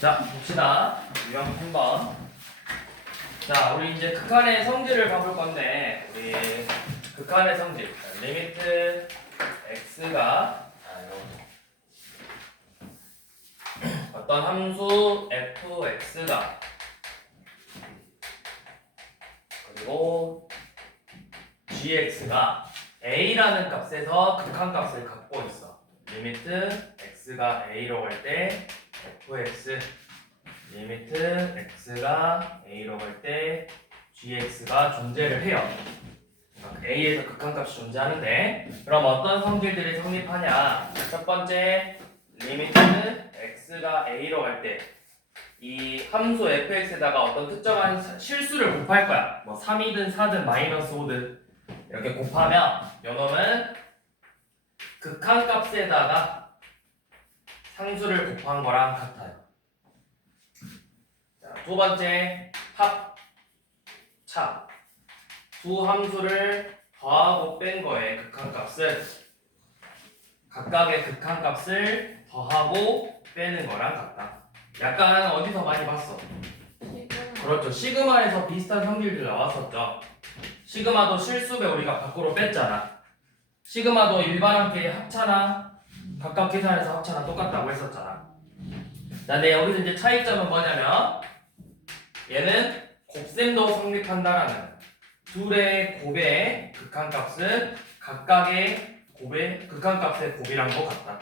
자, 봅시다. 유형 3번. 자, 우리 이제 극한의 성질을 봐볼 건데, 우리 극한의 성질. 자, 리미트 x가 어떤 함수 fx가 그리고 gx가 a라는 값에서 극한값을 갖고 있어. 리미트 x가 a로 갈 때 fx 리미트 x가 a로 갈 때 gx가 존재를 해요. a에서 극한값이 존재하는데 그럼 어떤 성질들이 성립하냐? 첫 번째 리미트 x가 a로 갈 때 이 함수 fx에다가 어떤 특정한 실수를 곱할 거야. 뭐 3이든 4든 마이너스 5든 이렇게 곱하면 요놈은 극한값에다가 상수를 곱한 거랑 같아요. 자, 두 번째 합차 두 함수를 더하고 뺀 거에 극한값을 각각의 극한값을 더하고 빼는 거랑 같다. 약간 어디서 많이 봤어? 그렇죠. 시그마에서 비슷한 성질들 나왔었죠. 시그마도 실수배 우리가 밖으로 뺐잖아. 시그마도 일반항끼리 합차나 각각 계산해서 합차나 똑같다고 했었잖아. 자, 근데 여기서 이제 차이점은 뭐냐면 얘는 곱셈도 성립한다라는 둘의 곱의 극한값은 각각의 곱의 극한값의 곱이랑도 같다.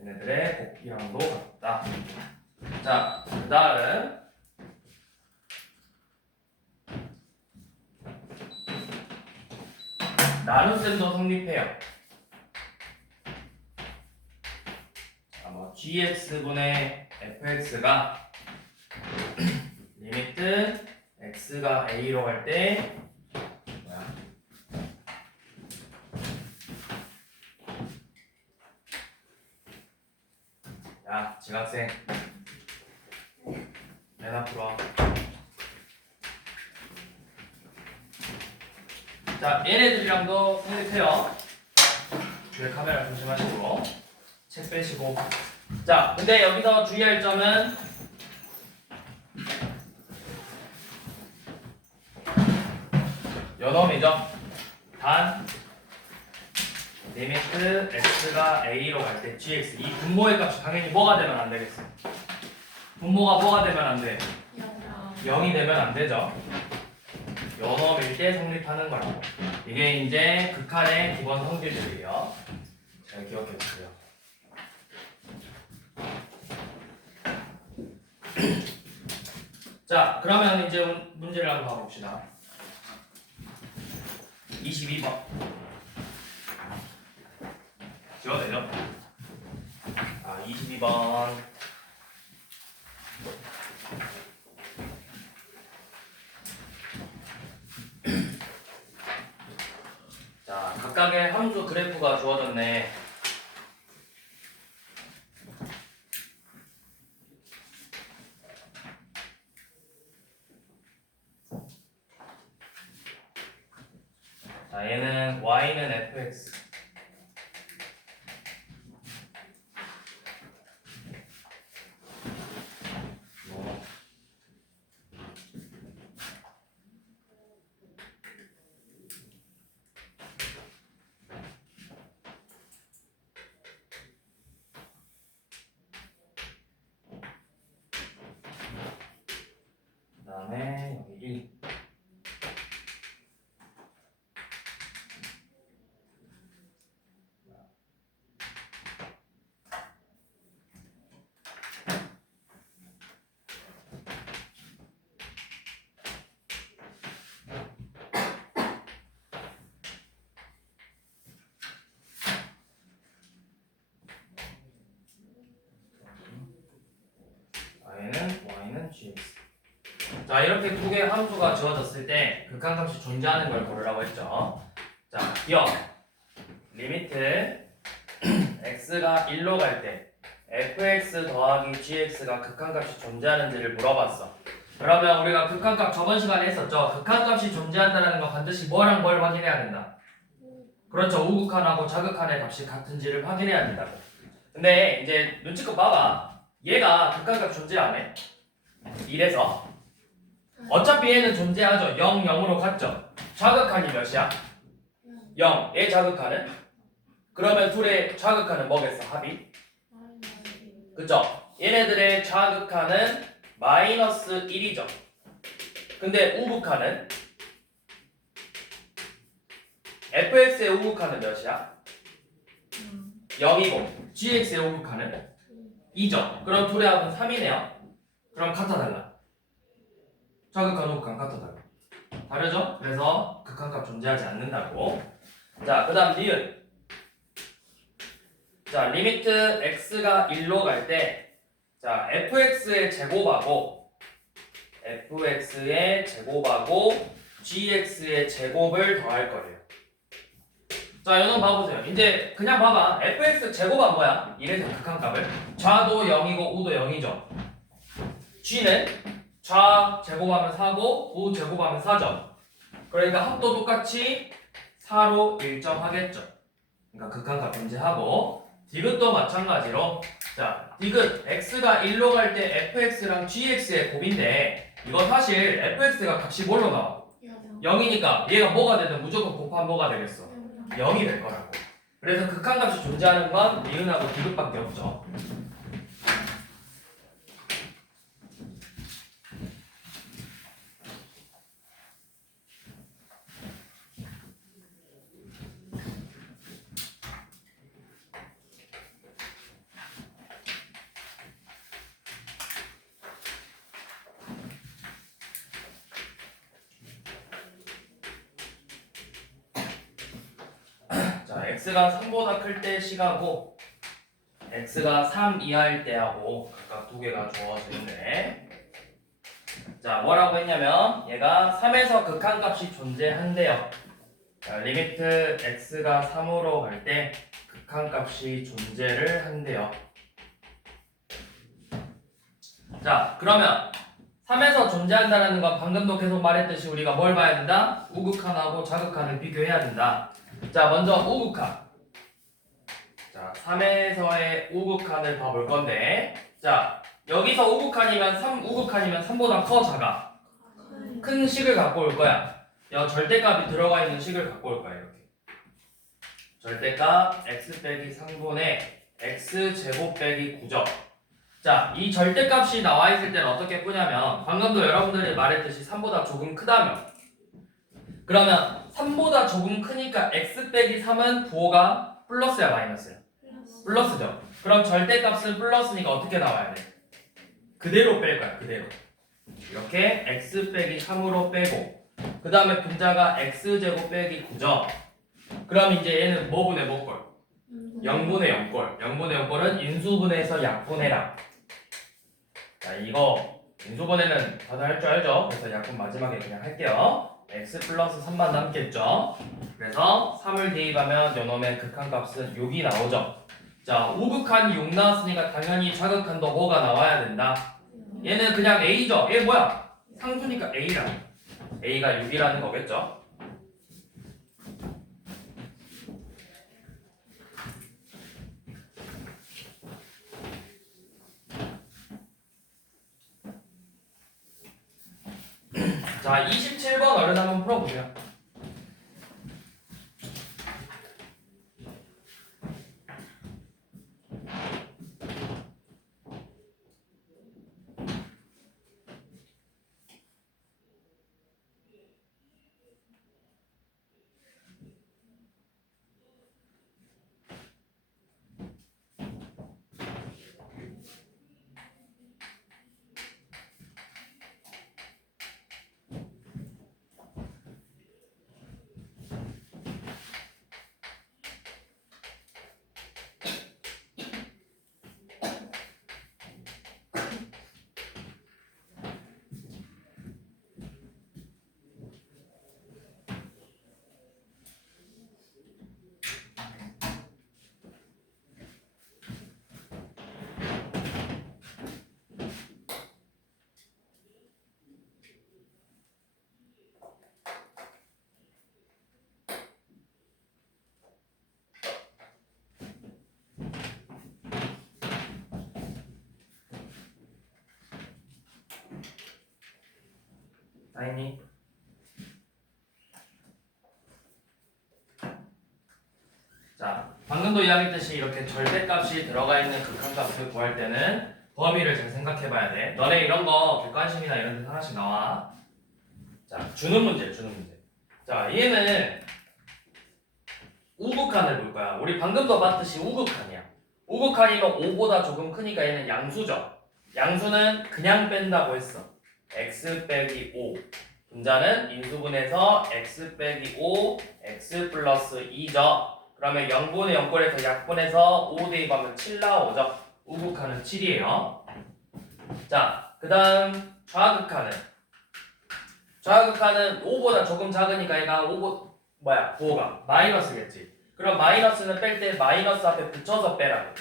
얘네들의 곱이랑도 같다. 자, 그 다음 나눗셈도 성립해요. gx분의 fx가 리미트 x가 a로 갈 때 야, 지각생 맨 앞으로 와. 자, 얘네들이랑도 성립해요. 뒤에 카메라 조심하시고 책 빼시고. 자, 근데 여기서 주의할 점은 요놈이죠. 단 리미트 x가 a로 갈 때 gx 이 분모의 값이 당연히 뭐가 되면 안 되겠어? 분모가 뭐가 되면 안 돼? 0이 되면 안 되죠. 요놈일 때 성립하는 거라고. 이게 이제 극한의 기본 성질들이에요. 잘 기억해 주세요. 자, 그러면 이제 문제를 한번 봐봅시다. 22번. 지워도 되죠? 아, 22번. 자, 각각의 함수 그래프가 주어졌네. 자, 얘는 y는 fx 그 다음에 여기 1. y는 gx. 자, 이렇게 두 개의 함수가 주어졌을 때 극한값이 존재하는 걸 고르라고 했죠. 자, 기억 리미트 x가 1로 갈 때 fx 더하기 gx가 극한값이 존재하는지를 물어봤어. 그러면 우리가 극한값 저번 시간에 했었죠. 극한값이 존재한다는 건 반드시 뭐랑 뭘 확인해야 된다. 그렇죠. 우극한하고 자극한의 값이 같은지를 확인해야 된다고. 근데 이제 눈치껏 봐봐. 얘가 극한값 존재 안 해. 이래서 어차피 얘는 존재하죠. 0, 0으로 갔죠. 좌극한이 몇이야? 0. 얘 좌극한은? 그러면 둘의 좌극한은 뭐겠어? 합이? 그쵸? 얘네들의 좌극한은 마이너스 1이죠. 근데 우극한은? fx의 우극한은 몇이야? 0이고 gx의 우극한은? 2죠. 그럼 둘의 합은 3이네요. 그럼 같아 달라? 좌극한 우극한 같아 달라? 다르죠? 그래서 극한값 존재하지 않는다고. 자, 그 다음 니은. 자, 리미트 x가 1로 갈 때 자, fx의 제곱하고 gx의 제곱을 더할 거예요. 자, 여러분 봐보세요. 이제 그냥 봐봐. fx 제곱은 뭐야? 이래서 극한값을 좌도 0이고 우도 0이죠. g는 좌 제곱하면 4고 우 제곱하면 4죠. 그러니까 합도 똑같이 4로 일정하겠죠. 그러니까 극한값 존재하고 디귿도 마찬가지로 자, 디귿 x가 1로 갈 때 fx랑 gx의 곱인데 이거 사실 fx가 값이 뭘로 나와? 0이니까 얘가 뭐가 되든 무조건 곱하면 뭐가 되겠어? 0이 될 거라고. 그래서 극한값이 존재하는 건 니은하고 디귿밖에 없죠. 자, x가 3보다 클 때 식하고 x가 3 이하일 때하고 각각 두 개가 주어지는데 자, 뭐라고 했냐면 얘가 3에서 극한값이 존재한대요. 자, 리미트 x가 3으로 갈 때 극한값이 존재를 한대요. 자, 그러면 3에서 존재한다는 건 방금도 계속 말했듯이 우리가 뭘 봐야 된다? 우극한하고 좌극한을 비교해야 된다. 자, 먼저 우극한. 자, 3에서의 우극한을 봐볼 건데 자, 여기서 우극한이면 3보다 커 작아? 큰 식을 갖고 올 거야. 여 절대값이 들어가 있는 식을 갖고 올 거야. 이렇게 절대값 x 빼기 3분의 x 제곱 빼기 9죠. 자, 이 절대값이 나와 있을 때는 어떻게 푸냐면 방금도 여러분들이 말했듯이 3보다 조금 크다면 그러면 3보다 조금 크니까 x 빼기 3은 부호가 플러스야 마이너스야? 플러스죠. 그럼 절대값은 플러스니까 어떻게 나와야 돼? 그대로 뺄 거야. 그대로. 이렇게 x 빼기 3으로 빼고 그 다음에 분자가 x제곱 빼기 9죠. 그럼 이제 얘는 뭐분의 뭐꼴? 0분의 0꼴. 0분의 0꼴은 인수분해에서 약분해라. 자, 이거 인수분해는 다들 할 줄 알죠? 그래서 약분 마지막에 그냥 할게요. x 플러스 3만 남겠죠? 그래서 3을 대입하면 요놈의 극한값은 6이 나오죠. 자, 우극한이 6 나왔으니까 당연히 좌극한도 뭐가 나와야 된다. 얘는 그냥 a죠. 얘 뭐야? 상수니까 a라. a가 6이라는 거겠죠? 자, 27번 어른 한번 풀어보세요. 다 했니? 자, 방금도 이야기했듯이 이렇게 절대값이 들어가 있는 극한값을 구할 때는 범위를 잘 생각해봐야 돼. 너네 이런 거 객관식이나 이런 데서 하나씩 나와. 자, 주는 문제. 자, 얘는 우극한을 볼 거야. 우리 방금도 봤듯이 우극한이야. 우극한이면 5보다 조금 크니까 얘는 양수죠. 양수는 그냥 뺀다고 했어. x 빼기 5. 분자는 인수분해서 x 빼기 5, x 플러스 2죠. 그러면 0분의 0꼴에서 약분해서 5 대입하면 7 나오죠. 우극한은 7이에요. 자, 그 다음 좌극한은 5보다 조금 작으니까 얘가 5가 마이너스겠지. 그럼 마이너스는 뺄 때 마이너스 앞에 붙여서 빼라고.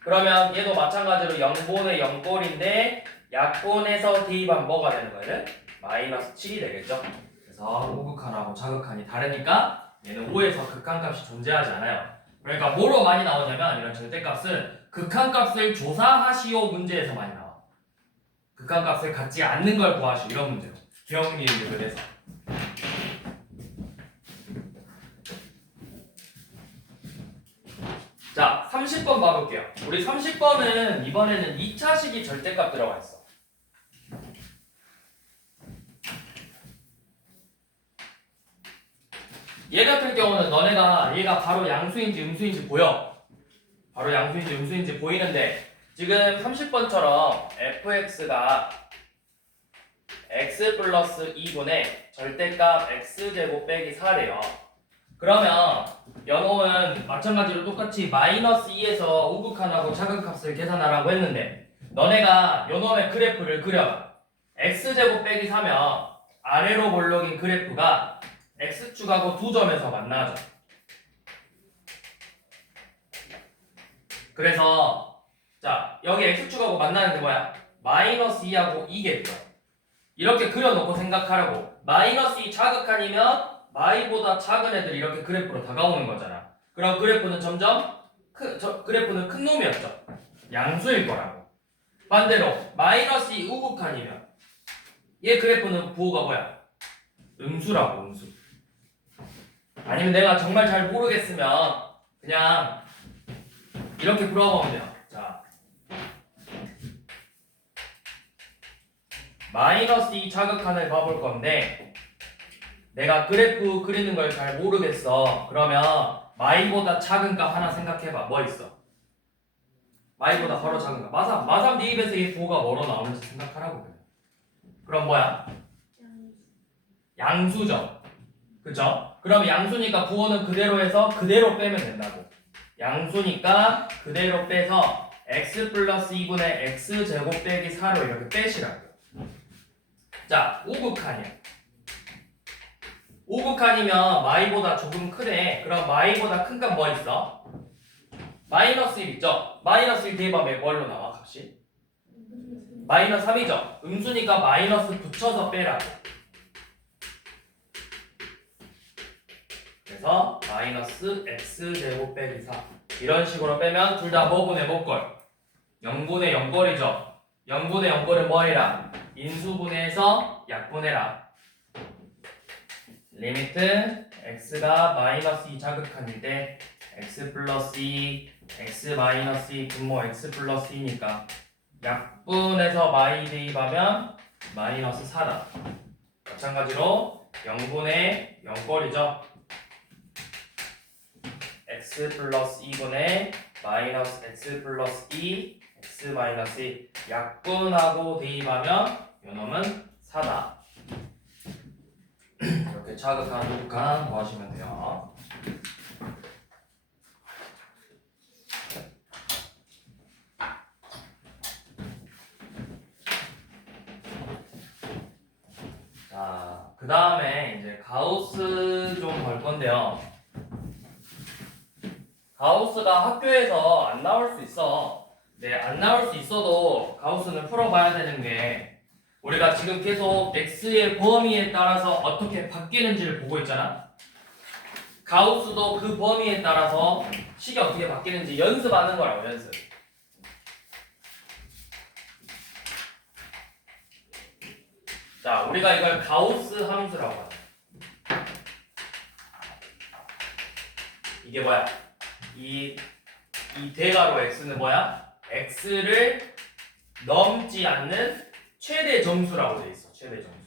그러면 얘도 마찬가지로 0분의 0꼴인데 약분해서 대입하면 뭐가 되는 거예요? 마이너스 7이 되겠죠. 그래서 우극한하고 좌극한이 다르니까 얘는 5에서 극한값이 존재하지 않아요. 그러니까 뭐로 많이 나오냐면 이런 절대값은 극한값을 조사하시오 문제에서 많이 나와. 극한값을 갖지 않는 걸 구하시오 이런 문제로. 기억리을을 해서. 자, 30번 봐볼게요. 우리 30번은 이번에는 2차식이 절대값 들어가 있어. 얘 같은 경우는 너네가 얘가 바로 양수인지 음수인지 보여. 바로 양수인지 음수인지 보이는데 지금 30번처럼 fx가 x 플러스 2분의 절대값 x제곱 빼기 4래요. 그러면 연호는 마찬가지로 똑같이 마이너스 2에서 우극한하고 좌극값을 계산하라고 했는데 너네가 연호의 그래프를 그려봐. x제곱 빼기 4면 아래로 볼록인 그래프가 x축하고 두 점에서 만나죠. 그래서 자 여기 x축하고 만나는 게 뭐야? 마이너스 2하고 2겠죠. 이렇게 그려놓고 생각하라고. 마이너스 2 좌극한이면 마이보다 작은 애들이 이렇게 그래프로 다가오는 거잖아. 그럼 그래프는 점점 그래프는 큰 놈이었죠. 양수일 거라고. 반대로 마이너스 2 우극한이면 얘 그래프는 부호가 뭐야? 음수라고. 음수. 아니면 내가 정말 잘 모르겠으면 그냥 이렇게 풀어보면 돼요. 자, 마이너스 2 좌극한을 봐볼 건데 내가 그래프 그리는 걸 잘 모르겠어. 그러면 마이보다 작은 값 하나 생각해봐. 뭐 있어? 마이보다 바로 작은 값. 마삼 대입에서 이 부호가 뭐로 나오는지 생각하라고 그래. 그럼 뭐야? 양수죠. 그죠? 그럼 양수니까 부호는 그대로 해서 그대로 빼면 된다고. 양수니까 그대로 빼서 x 플러스 2분의 x 제곱 빼기 4로 이렇게 빼시라고. 자, 우극한이야. 우극한이면 마이보다 조금 크네. 그럼 마이보다 큰 값 뭐 있어? 마이너스 1 있죠? 마이너스 1 대입하면 뭘로 나와 값이? 마이너스 3이죠? 음수니까 마이너스 붙여서 빼라고. 그래서 마이너스 x제곱 빼기 4 이런 식으로 빼면 둘 다 뭐분의 뭐꼴? 0분의 0꼴이죠. 0분의 0꼴은 뭐 해라? 인수분해해서 약분해라. 리미트 x가 마이너스 2 자극한일 때 x 플러스 2 x 마이너스 2 분모 x 플러스 2니까 약분해서 마이 대입하면 마이너스 4다. 마찬가지로 0분의 0꼴이죠. x 플러스 2분의 마이너스 x 플러스 2 x 마이너스 2 약분하고 대입하면 요놈은 4다. 이렇게 자극한 우극한 구하시면 돼요. 자, 그 다음에 이제 가우스 좀 볼 건데요. 가우스가 학교에서 안 나올 수 있어. 네, 안 나올 수 있어도 가우스는 풀어봐야 되는 게 우리가 지금 계속 x의 범위에 따라서 어떻게 바뀌는지를 보고 있잖아. 가우스도 그 범위에 따라서 식이 어떻게 바뀌는지 연습하는 거라고. 연습. 자, 우리가 이걸 가우스 함수라고 하죠. 이게 뭐야? 이 대괄호 x는 뭐야? x를 넘지 않는 최대 점수라고 돼 있어. 최대 점수.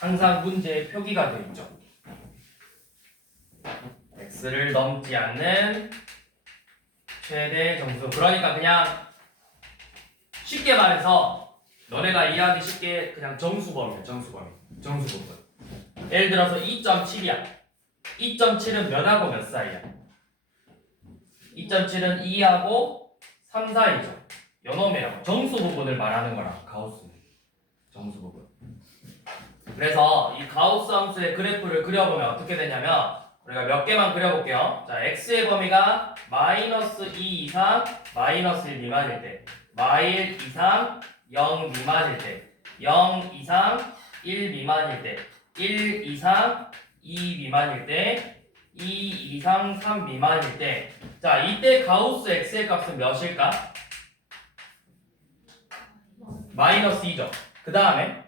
항상 문제에 표기가 돼 있죠. x를 넘지 않는 최대 점수. 그러니까 그냥 쉽게 말해서 너네가 이해하기 쉽게 그냥 정수범위야. 정수범위. 정수 부분. 예를 들어서 2.7이야. 2.7은 몇하고 몇 사이야? 2.7은 2하고 3 사이죠. 요놈이라고. 정수 부분을 말하는 거라. 가우스는. 정수 부분. 그래서 이 가우스 함수의 그래프를 그려보면 어떻게 되냐면 우리가 몇 개만 그려볼게요. 자, x의 범위가 마이너스 2 이상 마이너스 1 미만일 때, 마일 이상 0 미만일 때, 0 이상 1 미만일 때, 1 이상 2 미만일 때, 2 이상 3 미만일 때. 자, 이때 가우스 x의 값은 몇일까? 마이너스 2죠. 그 다음에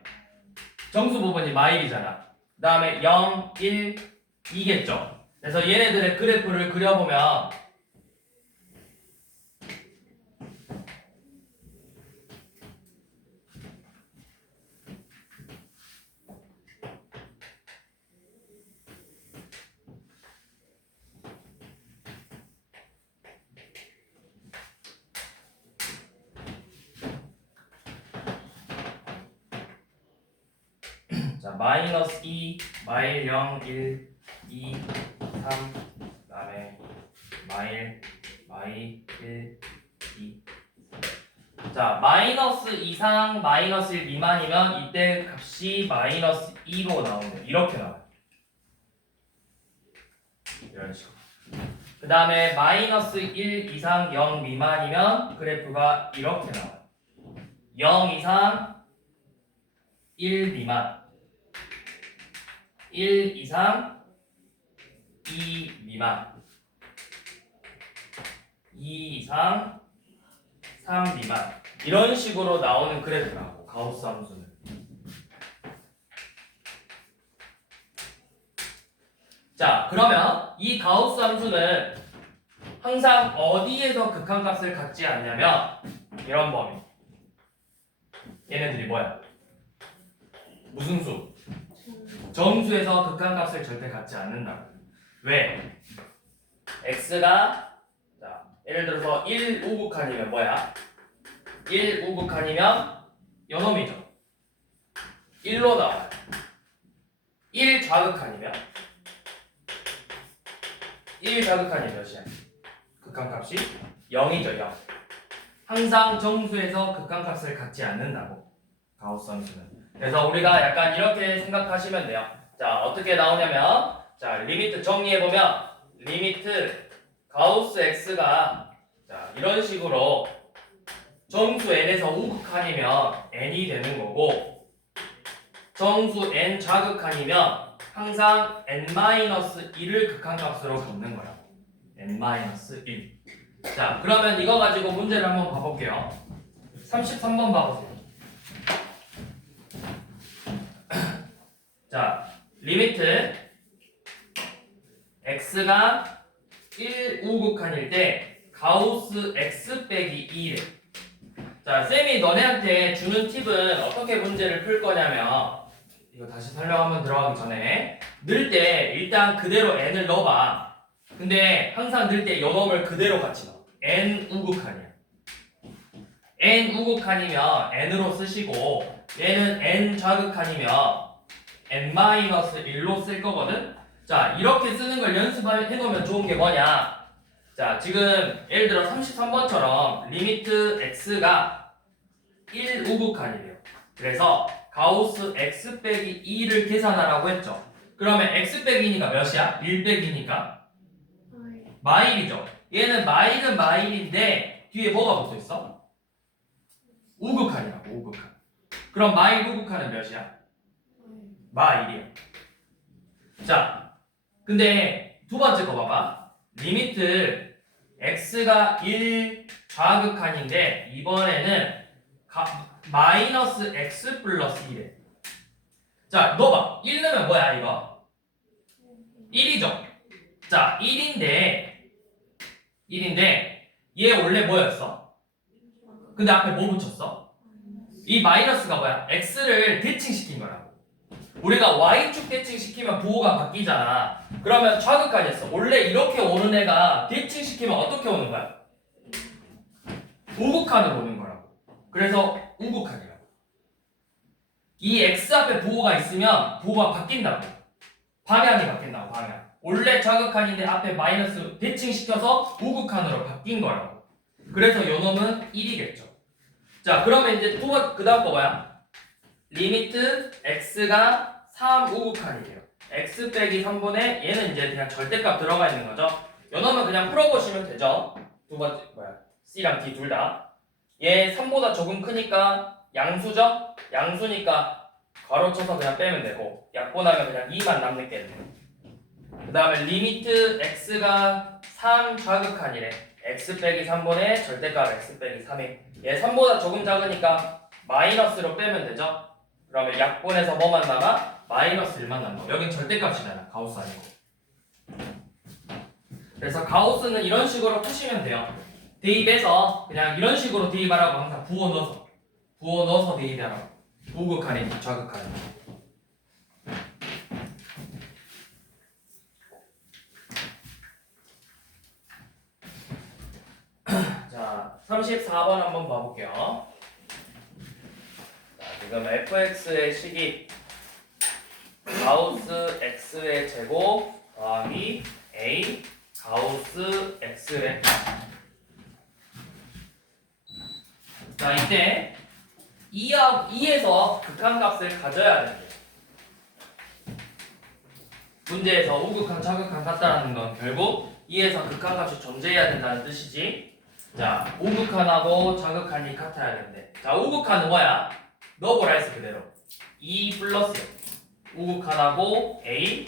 정수 부분이 마일이잖아. 그 다음에 0, 1, 2겠죠. 그래서 얘네들의 그래프를 그려보면 자, 마이너스 2, 마일 0, 1, 2, 3, 그 다음에 마일, 1, 2. 자, 마이너스 이상 마이너스 1 미만이면 이때 값이 마이너스 2로 나오는 이렇게 나와요. 이런 식으로. 그 다음에 마이너스 1 이상 0 미만이면 그래프가 이렇게 나와요. 0 이상 1 미만, 1 이상 2 미만, 2 이상 3 미만, 이런 식으로 나오는 그래프라고. 가우스 함수는. 자, 그러면 이 가우스 함수는 항상 어디에서 극한값을 갖지 않냐면 이런 범위. 얘네들이 뭐야? 무슨 수? 정수에서 극한값을 절대 갖지 않는다. 왜? x가 자, 예를 들어서 1 우극한이면 뭐야? 1 우극한이면 요놈이죠. 1로 나와요. 1 좌극한이면 1 좌극한이 몇이야? 극한값이 0이죠. 0. 항상 정수에서 극한값을 갖지 않는다고. 가우스 함수는. 그래서 우리가 약간 이렇게 생각하시면 돼요. 자, 어떻게 나오냐면 자, 리미트 정리해보면 리미트 가우스 x가 자, 이런 식으로 정수 n에서 우극한이면 n이 되는 거고 정수 n 좌극한이면 항상 n-1을 극한값으로 갖는 거야. n-1. 자, 그러면 이거 가지고 문제를 한번 봐볼게요. 33번 봐보세요. 자, 리미트 x가 1 우극한일 때 가우스 x 빼기 2래. 자, 쌤이 너네한테 주는 팁은 어떻게 문제를 풀 거냐면 이거 다시 설명 한번 들어가기 전에 넣을 때 일단 그대로 n을 넣어봐. 근데 항상 넣을 때 요놈을 그대로 같이 넣어. n 우극한이야. n 우극한이면 n으로 쓰시고 얘는 n 좌극한이면 n-1로 쓸 거거든. 자, 이렇게 쓰는 걸 연습해 놓으면 좋은 게 뭐냐? 자, 지금 예를 들어 33번처럼 리미트 x가 1 우극한이래요. 그래서 가우스 x 빼기 2를 계산하라고 했죠. 그러면 x 빼기니까 몇이야? 1 빼기니까 마일이죠. 얘는 마일은 마일인데 뒤에 뭐가 붙어 있어? 우극한이라고. 우극한. 그럼 마일 우극한은 몇이야? 마일이야. 자, 근데 두 번째 거 봐봐. 리미트 x가 1 좌극한인데 이번에는 마이너스 x 플러스 1에 자, 넣어봐. 1 넣으면 뭐야 이거? 1이죠. 자, 1인데 얘 원래 뭐였어? 근데 앞에 뭐 붙였어? 이 마이너스가 뭐야? x를 대칭시킨 거라고. 우리가 y축 대칭시키면 부호가 바뀌잖아. 그러면 좌극한이 있어. 원래 이렇게 오는 애가 대칭시키면 어떻게 오는 거야? 우극한으로 오는 거라고. 그래서 우극한이라고. 이 x 앞에 부호가 있으면 부호가 바뀐다고. 방향이 바뀐다고. 방향. 원래 좌극한인데 앞에 마이너스 대칭시켜서 우극한으로 바뀐 거라고. 그래서 요놈은 1이겠죠. 자, 그러면 이제 그 다음 거 뭐야? 리미트 x가 3 우극한이에요. x 빼기 3분의 얘는 이제 그냥 절대값 들어가 있는 거죠. 요놈은 그냥 풀어보시면 되죠. 두 번째 뭐야? C랑 D 둘 다. 얘 3보다 조금 크니까 양수죠? 양수니까 괄호쳐서 그냥 빼면 되고 약분하면 그냥 2만 남는 게 돼요. 그 다음에 리미트 x가 3 좌극한이래. x 빼기 3분의 절대값 x 빼기 3이. 얘 3보다 조금 작으니까 마이너스로 빼면 되죠? 그러면 약분해서 뭐만 남아? 마이너스 1만 남아. 여긴 절대값이잖아. 가우스 아니고. 그래서 가우스는 이런 식으로 푸시면 돼요. 대입해서 그냥 이런 식으로 대입하라고 항상 부호 넣어서 대입하라고. 우극한이 좌극한이. 자, 34번 한번 봐볼게요. 자, 지금 fx의 식이 가우스 x의 제곱 더하기 a 가우스 x래. 자, 이때 2에서 극한값을 가져야 됩니다. 문제에서 우극한, 좌극한 같다라는 건 결국 2에서 극한값이 존재해야 된다는 뜻이지. 자, 우극한하고 좌극한이 같아야 되는데, 자, 우극한은 뭐야? 넣어보라 했어 그대로. 2 플러스 우극한하고 A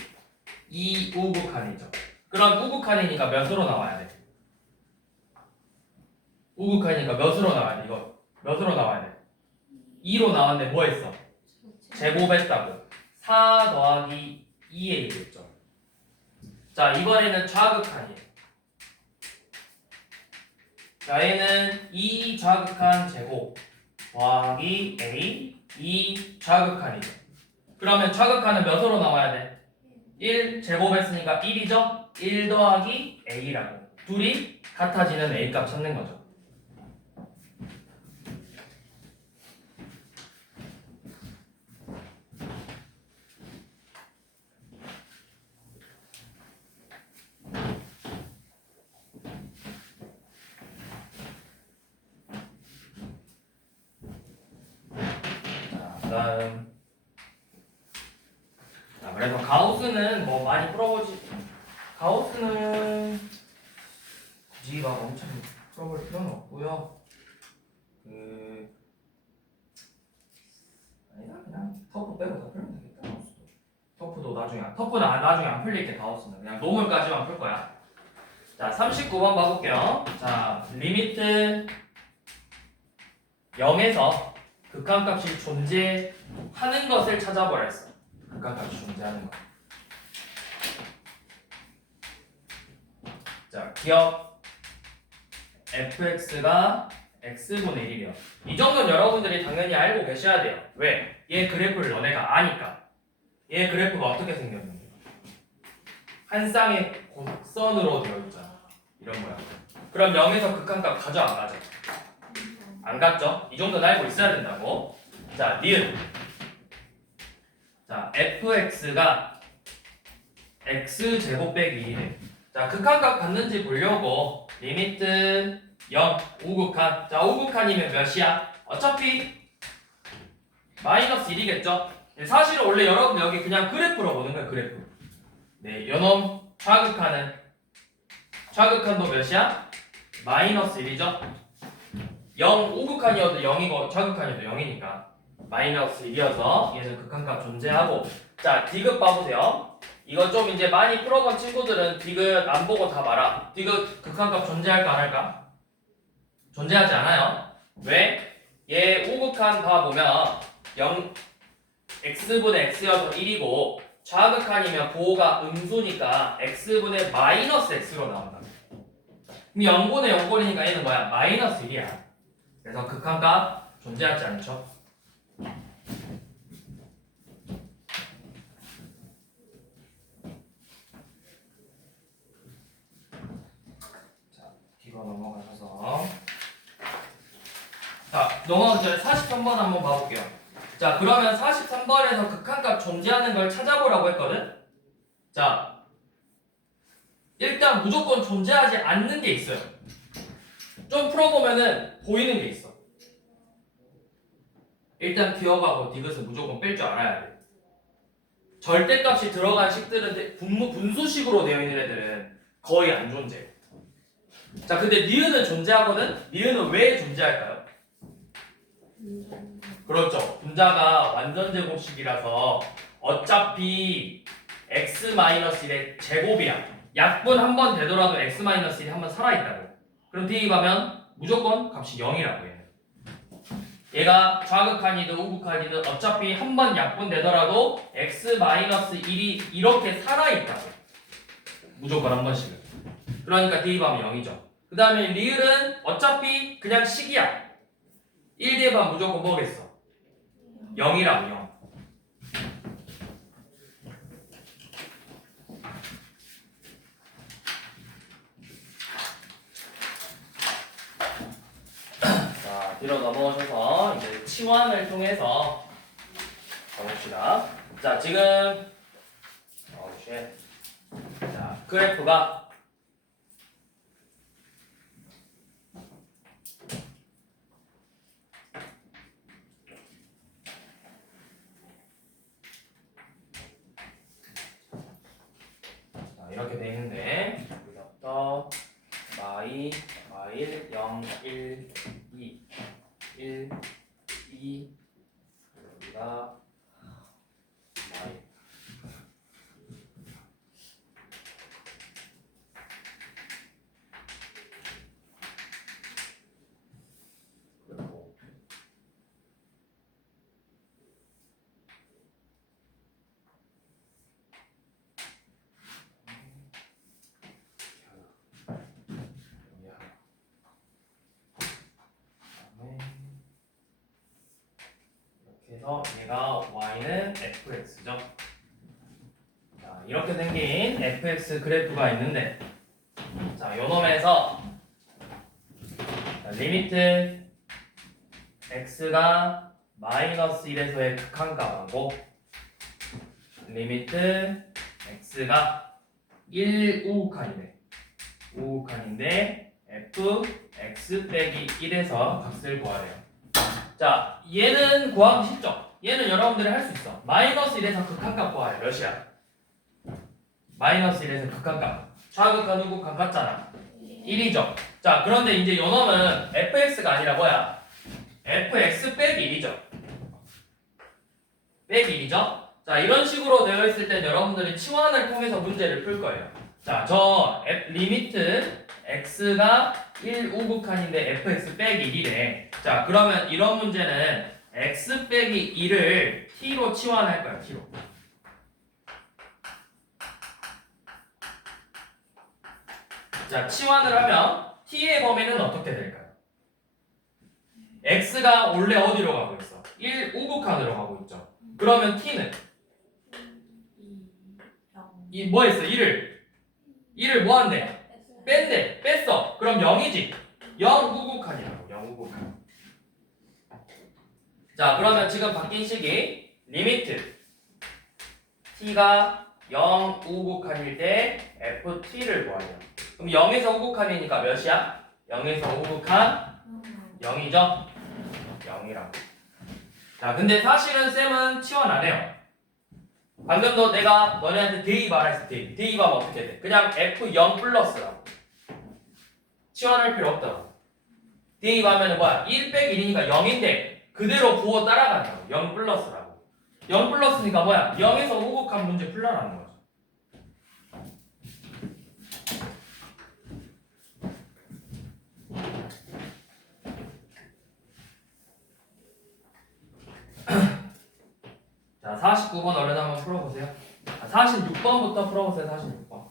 2 우극한이죠. 그럼 우극한이니까 몇으로 나와야 돼? 우극한이니까 몇으로 나와야 돼? 이거 몇으로 나와야 돼? 2로 나왔는데 뭐 했어? 제곱했다고. 4 더하기 2a겠죠. 자, 이번에는 좌극한이에요. 자, 얘는 2 좌극한 제곱 더하기 a 2 좌극한이죠. 그러면 좌극한은 몇으로 나와야 돼? 1 제곱했으니까 1이죠? 1 더하기 a라고. 둘이 같아지는 a 값 찾는 거죠. 다음. 자, 그래서 가우스는 뭐 많이 풀어보지. 가우스는 굳이 막 엄청 풀어볼 필요는 없고요. 아니다, 그냥 터프 빼고 다 풀면 되겠다. 가우스도. 터프도 터프는 나중에 안 풀릴게. 가우스는 그냥 노멀까지만 풀 거야. 자, 39번 봐볼게요. 자, 리미트 0에서 극한값이 존재하는 것을 찾아보라 했어. 극한값이 존재하는 것. 자, 기억 fx가 x분의 1이요. 이 정도는 여러분들이 당연히 알고 계셔야 돼요. 왜? 얘 그래프를 너네가 아니까. 얘 그래프가 어떻게 생겼는지. 한 쌍의 곡선으로 되어 있잖아. 이런 모양. 그럼 0에서 극한값 가져 안 가져? 안 갔죠? 이 정도는 알고 있어야 된다고. 자, 니은. 자, fx가 x제곱 빼기 1이래. 자, 극한값 갔는지 보려고 리미트 0, 우극한. 자, 우극한이면 몇이야? 어차피 마이너스 1이겠죠? 사실은 원래 여러분 여기 그냥 그래프로 보는 거예요, 그래프. 네, 요놈 좌극한도 몇이야? 마이너스 1이죠? 0 우극한이어도 0이고 좌극한이어도 0이니까 마이너스 1이어서 얘는 극한값 존재하고. 자, 디귿 봐보세요. 이거 좀 이제 많이 풀어본 친구들은 디귿 안 보고 다 봐라. 디귿 극한값 존재할까 안 할까? 존재하지 않아요. 왜? 얘 우극한 봐보면 x분의 x여서 1이고 좌극한이면 부호가 음수니까 x분의 마이너스 x로 나온다. 그럼 0분의 0분이니까 얘는 뭐야? 마이너스 1이야. 그래서 극한값 존재하지 않죠. 자, 뒤로 넘어가셔서 자, 넘어가기 전에 43번 한번 봐볼게요. 자, 그러면 43번에서 극한값 존재하는 걸 찾아보라고 했거든? 자, 일단 무조건 존재하지 않는 게 있어요. 좀 풀어보면은 보이는 게 있어. 일단 기억하고 디귿은 무조건 뺄 줄 알아야 돼. 절대값이 들어간 식들은 분수식으로 되어 있는 애들은 거의 안 존재. 자, 근데 니은은 존재하거든? 니은은 왜 존재할까요? 그렇죠. 분자가 완전 제곱식이라서 어차피 x-1의 제곱이야. 약분 한 번 되더라도 x-1이 한 번 살아있다고. 그럼 대입하면 무조건 값이 0이라고 해요. 얘가 좌극한이든 우극한이든 어차피 한 번 약분 되더라도 x-1이 이렇게 살아있다고. 무조건 한 번씩은. 그러니까 대입하면 0이죠. 그 다음에 리을은 어차피 그냥 식이야. 1 대입하면 무조건 뭐겠어? 0이라고 0. 자, 뒤로 넘어오셔서 이제 치환을 통해서 가봅시다. 자, 지금 자, 그래프가 이렇게 돼 있는데 여기서부터 마이, 0, 1, 2, 1, 2 여기가 마이 그리고 그래서 얘가 y는 fx죠. 자, 이렇게 생긴 fx 그래프가 있는데, 자, 요 놈에서 리미트 x가 마이너스 1에서의 극한값하고 리미트 x가 1 우극한이네. 우극한인데 fx 빼기 1에서 값을 구하래요. 자, 얘는 구하기 쉽죠? 얘는 여러분들이 할 수 있어. 마이너스 1에서 극한값 구하래. 몇이야? 마이너스 1에서 극한값. 좌극한 우극한 같잖아. 1이죠. 자, 그런데 이제 요 놈은 fx가 아니라 뭐야? fx 빼기 1이죠. 빼기 1이죠. 자, 이런 식으로 되어 있을 때 여러분들이 치환을 통해서 문제를 풀 거예요. 자, 저 리미트 x가 1 우극한인데 fx 빼기 1이래. 자, 그러면 이런 문제는 x 빼기 1을 t로 치환할 거야. t로. 자, 치환을 하면 t의 범위는 어떻게 될까요? x가 원래 어디로 가고 있어? 1 우극한으로 가고 있죠. 그러면 t는 이 뭐 했어? 1을 뭐 한대? 뺀대. 뺐어. 그럼 0이지. 0 우극한이라고. 0 우극한. 자, 그러면 지금 바뀐 식이 리미트 t가 0 우극한일 때 ft를 구하래요. 그럼 0에서 우극한이니까 몇이야? 0에서 우극한 0이죠? 0이라고. 자, 근데 사실은 쌤은 치환 안 해요. 방금도 내가 너네한테 대입 말했을 때 대입하면 어떻게 돼? 그냥 f0 플러스라고. 치환할 필요 없다고. 대입하면 뭐야? 1 빼기 1이니까 0인데 그대로 부호 따라간다고. 0 플러스라고. 0 플러스니까 뭐야? 0에서 우극한 문제 풀려나는 거죠. 자, 자, 49번 얼른 한번 풀어보세요. 46번부터 풀어보세요. 46번.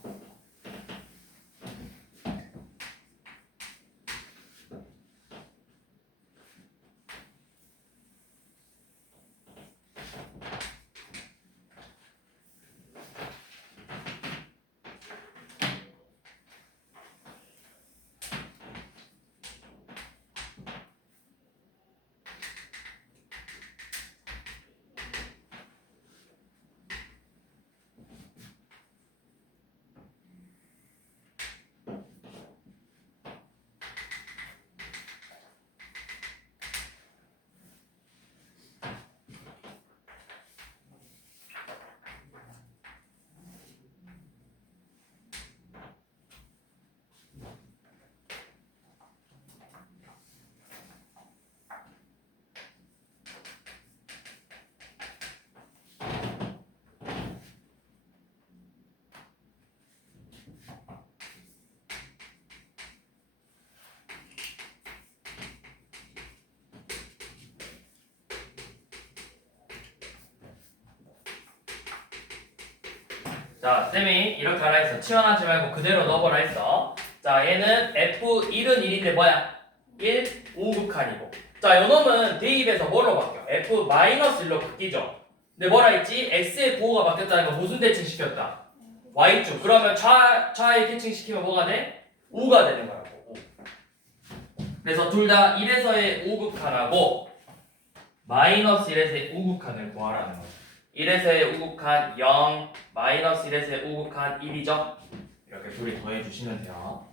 자, 쌤이 이렇게 하라 했어. 치환하지 말고 그대로 넣어보라 했어. 자, 얘는 F1은 1인데 뭐야? 1, 5극한이고. 자, 요놈은 대입에서 뭘로 바뀌어? F-1로 바뀌죠? 근데 뭐라 했지? X의 부호가 바뀌었다는 건 무슨 대칭시켰다? Y축. 그러면 좌에 대칭시키면 뭐가 돼? 5가 되는 거라고. 5. 그래서 둘 다 1에서의 5극한하고 마이너스 1에서의 5극한을 구하라는 거죠. 1에서의 우극한 0, 마이너스 1에서의 우극한 1이죠. 이렇게 둘이 더해주시면 돼요.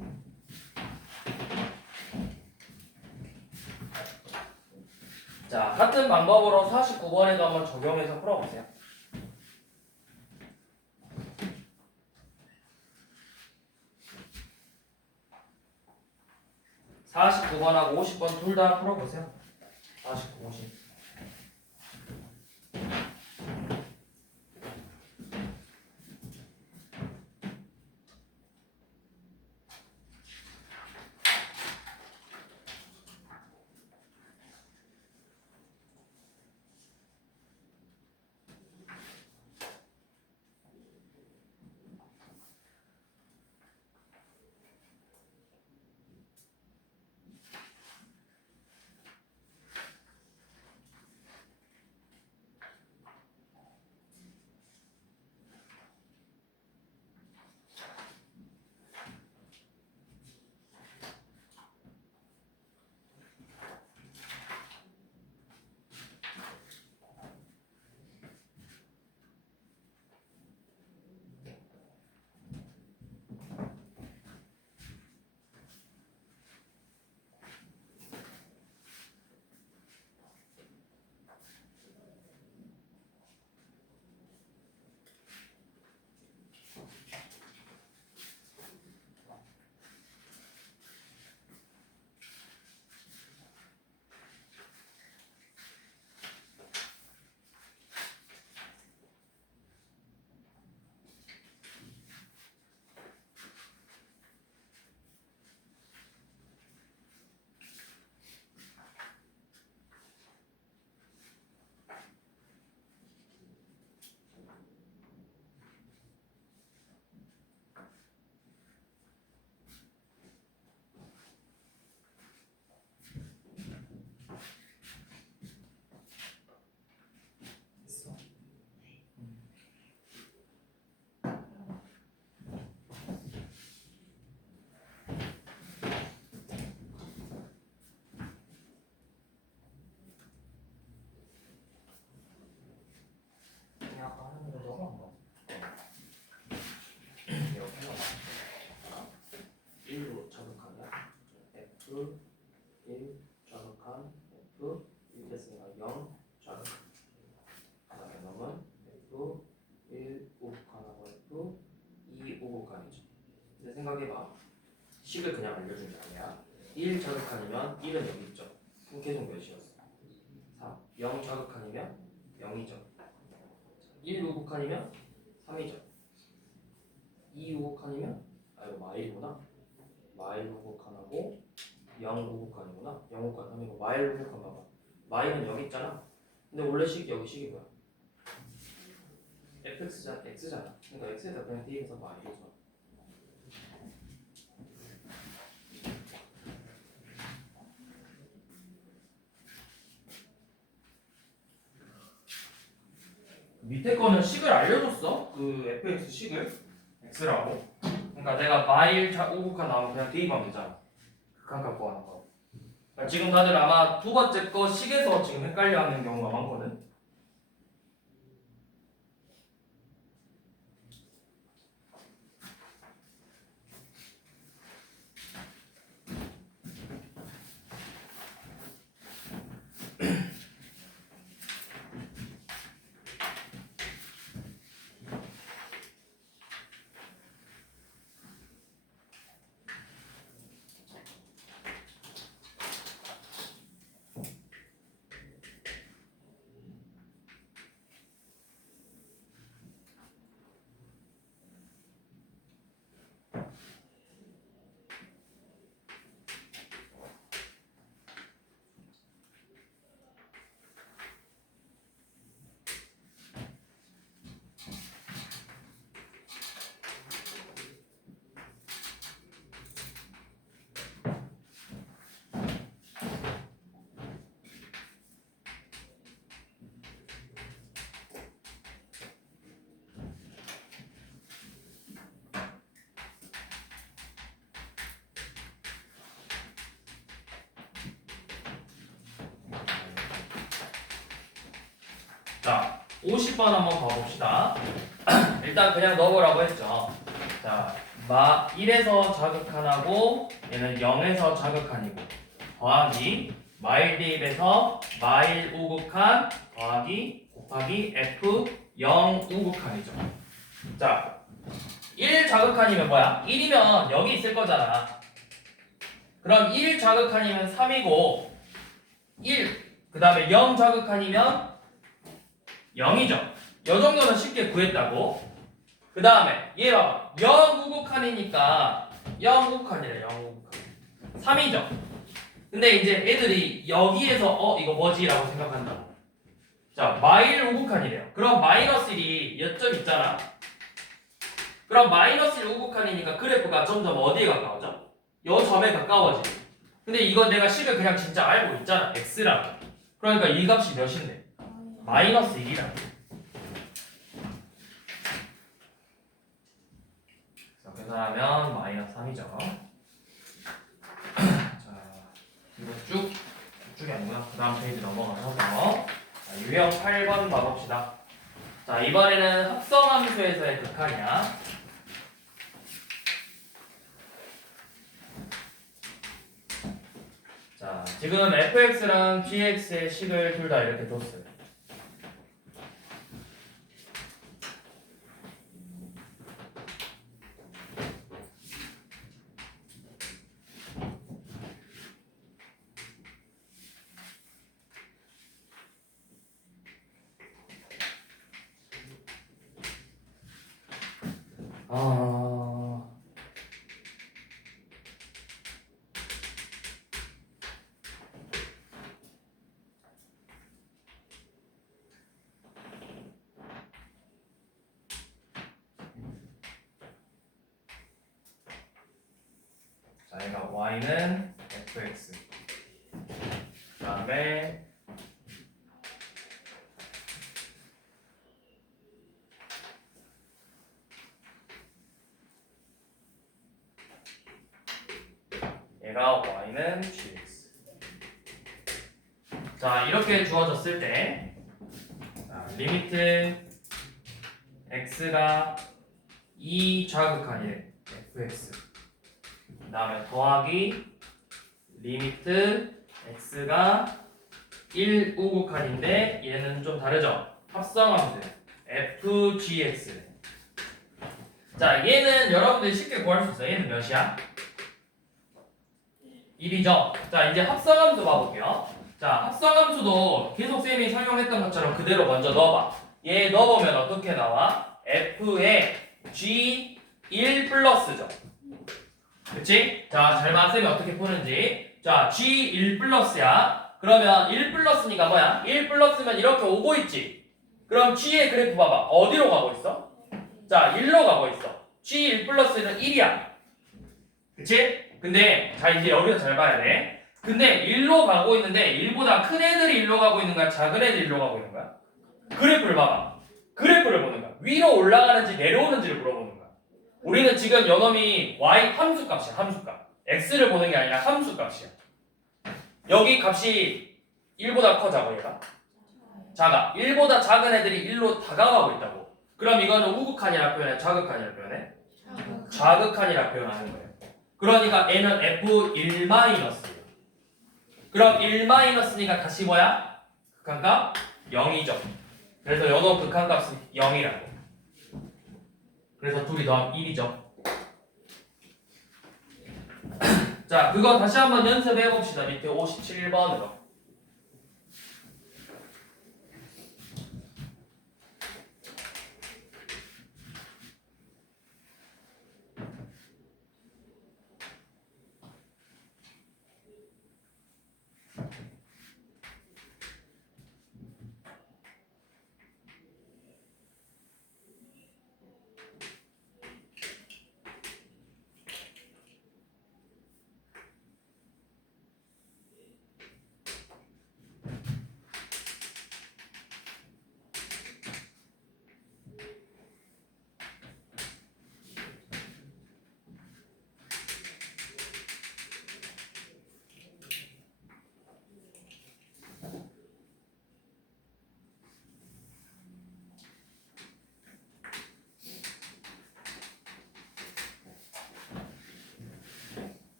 자, 같은 방법으로 49번에도 한번 적용해서 풀어보세요. 49번하고 50번 둘 다 풀어보세요. 49, 50. 아까 하는 거 너무 안 봐. 이렇게 해봐. 1로 자극하면 F 1 자극한 F 1 됐으니까 0 자극. 그다음에 넘은 F 1 우극한하고 F 2 우극한이죠. 근데 생각해봐. 식을 그냥 알려준 게 아니야. 1 자극한이면 1은 여기 있죠. 그럼 계속 몇이었어? 4. 0 자극한이면 0이죠. 1 우극한이면 3이죠. 2 우극한이면 이거 마일이구나. 마일 우극한하고 0 우극한이구나. 0 우극한 3이고 마일 우극한 봐봐. 마일은 여기 있잖아. 근데 원래 식이 여기 식이 뭐야? fx잖아. x잖아. 그러니까 x에다 그냥 대입해서 마이너스. 밑에 거는 식을 알려줬어. 그 fx 식을 x라고. 그러니까 내가 마일 우극한 나오면 그냥 대입하면 되잖아. 극한 갖고 하는 거. 그러니까 지금 다들 아마 두 번째 거 식에서 지금 헷갈려하는 경우가 많거든. 자, 50번 한번 봐봅시다. 일단 그냥 넣어보라고 했죠. 자, 1에서 자극한하고 얘는 0에서 자극한이고 더하기 마일 대입에서 마일 우극한 더하기 곱하기 F 0 우극한이죠. 자, 1 자극한이면 뭐야? 1이면 여기 있을 거잖아. 그럼 1 자극한이면 3이고 1 그 다음에 0 자극한이면 0이죠. 요 정도는 쉽게 구했다고. 그 다음에 얘 봐봐. 0 우극한이니까 0 우극한이래. 0 우극한 3이죠. 근데 이제 애들이 여기에서 이거 뭐지? 라고 생각한다고. 자, 마일 우극한이래요. 그럼 마이너스 1이 몇 점 있잖아. 그럼 마이너스 1 우극한이니까 그래프가 점점 어디에 가까워져? 요 점에 가까워지. 근데 이건 내가 식을 그냥 진짜 알고 있잖아. x라고. 그러니까 이 값이 몇인데? 마이너스 1이라고. 계산하면 마이너스 3이죠. 자, 이거 쭉이 아니구나. 그 다음 페이지 넘어가서 자, 유형 8번 봐봅시다. 자, 이번에는 합성함수에서의 극한이야. 자, 지금 fx랑 gx의 식을 둘 다 이렇게 줬어요. 자, 얘가 y는 fx. 그 다음에 얘가 y는 gx. 자, 이렇게 주어졌을 때 리미트 x가 2 좌극한이래. fx. 그 다음에 더하기 리미트 x가 1 우극한인데 얘는 좀 다르죠? 합성함수 fgx. 자, 얘는 여러분들이 쉽게 구할 수 있어요. 얘는 몇이야? 1이죠? 자, 이제 합성함수 봐볼게요. 자, 합성함수도 계속 쌤이 설명했던 것처럼 그대로 먼저 넣어봐. 얘 넣어보면 어떻게 나와? f에 g1 플러스죠. 그치? 자, 잘 봐. 쌤이 어떻게 푸는지. 자, g1 플러스야. 그러면 1 플러스니까 뭐야? 1 플러스면 이렇게 오고 있지. 그럼 G의 그래프 봐봐. 어디로 가고 있어? 자, 1로 가고 있어. G1 플러스는 1이야. 그치? 근데 자 이제 여기서 잘 봐야 돼. 근데 1로 가고 있는데 1보다 큰 애들이 1로 가고 있는 거야? 작은 애들이 1로 가고 있는 거야? 그래프를 봐봐. 그래프를 보는 거야. 위로 올라가는지 내려오는지를 물어보는 거야. 우리는 지금 요놈이 y 함수값이야. 함수값. x를 보는 게 아니라 함수값이야. 여기 값이 1보다 커 작아 얘가? 작아. 1보다 작은 애들이 1로 다가가고 있다고. 그럼 이거는 우극한이라 표현해? 자극한이라 표현해? 자극한이라 표현하는 거예요. 그러니까 얘는 f1-예요. 그럼 1-니까 다시 뭐야? 극한값 0이죠. 그래서 요놈 극한값은 0이라고. 그래서 둘이 더하면 1이죠. 자, 그거 다시 한번 연습해 봅시다. 밑에 57번으로.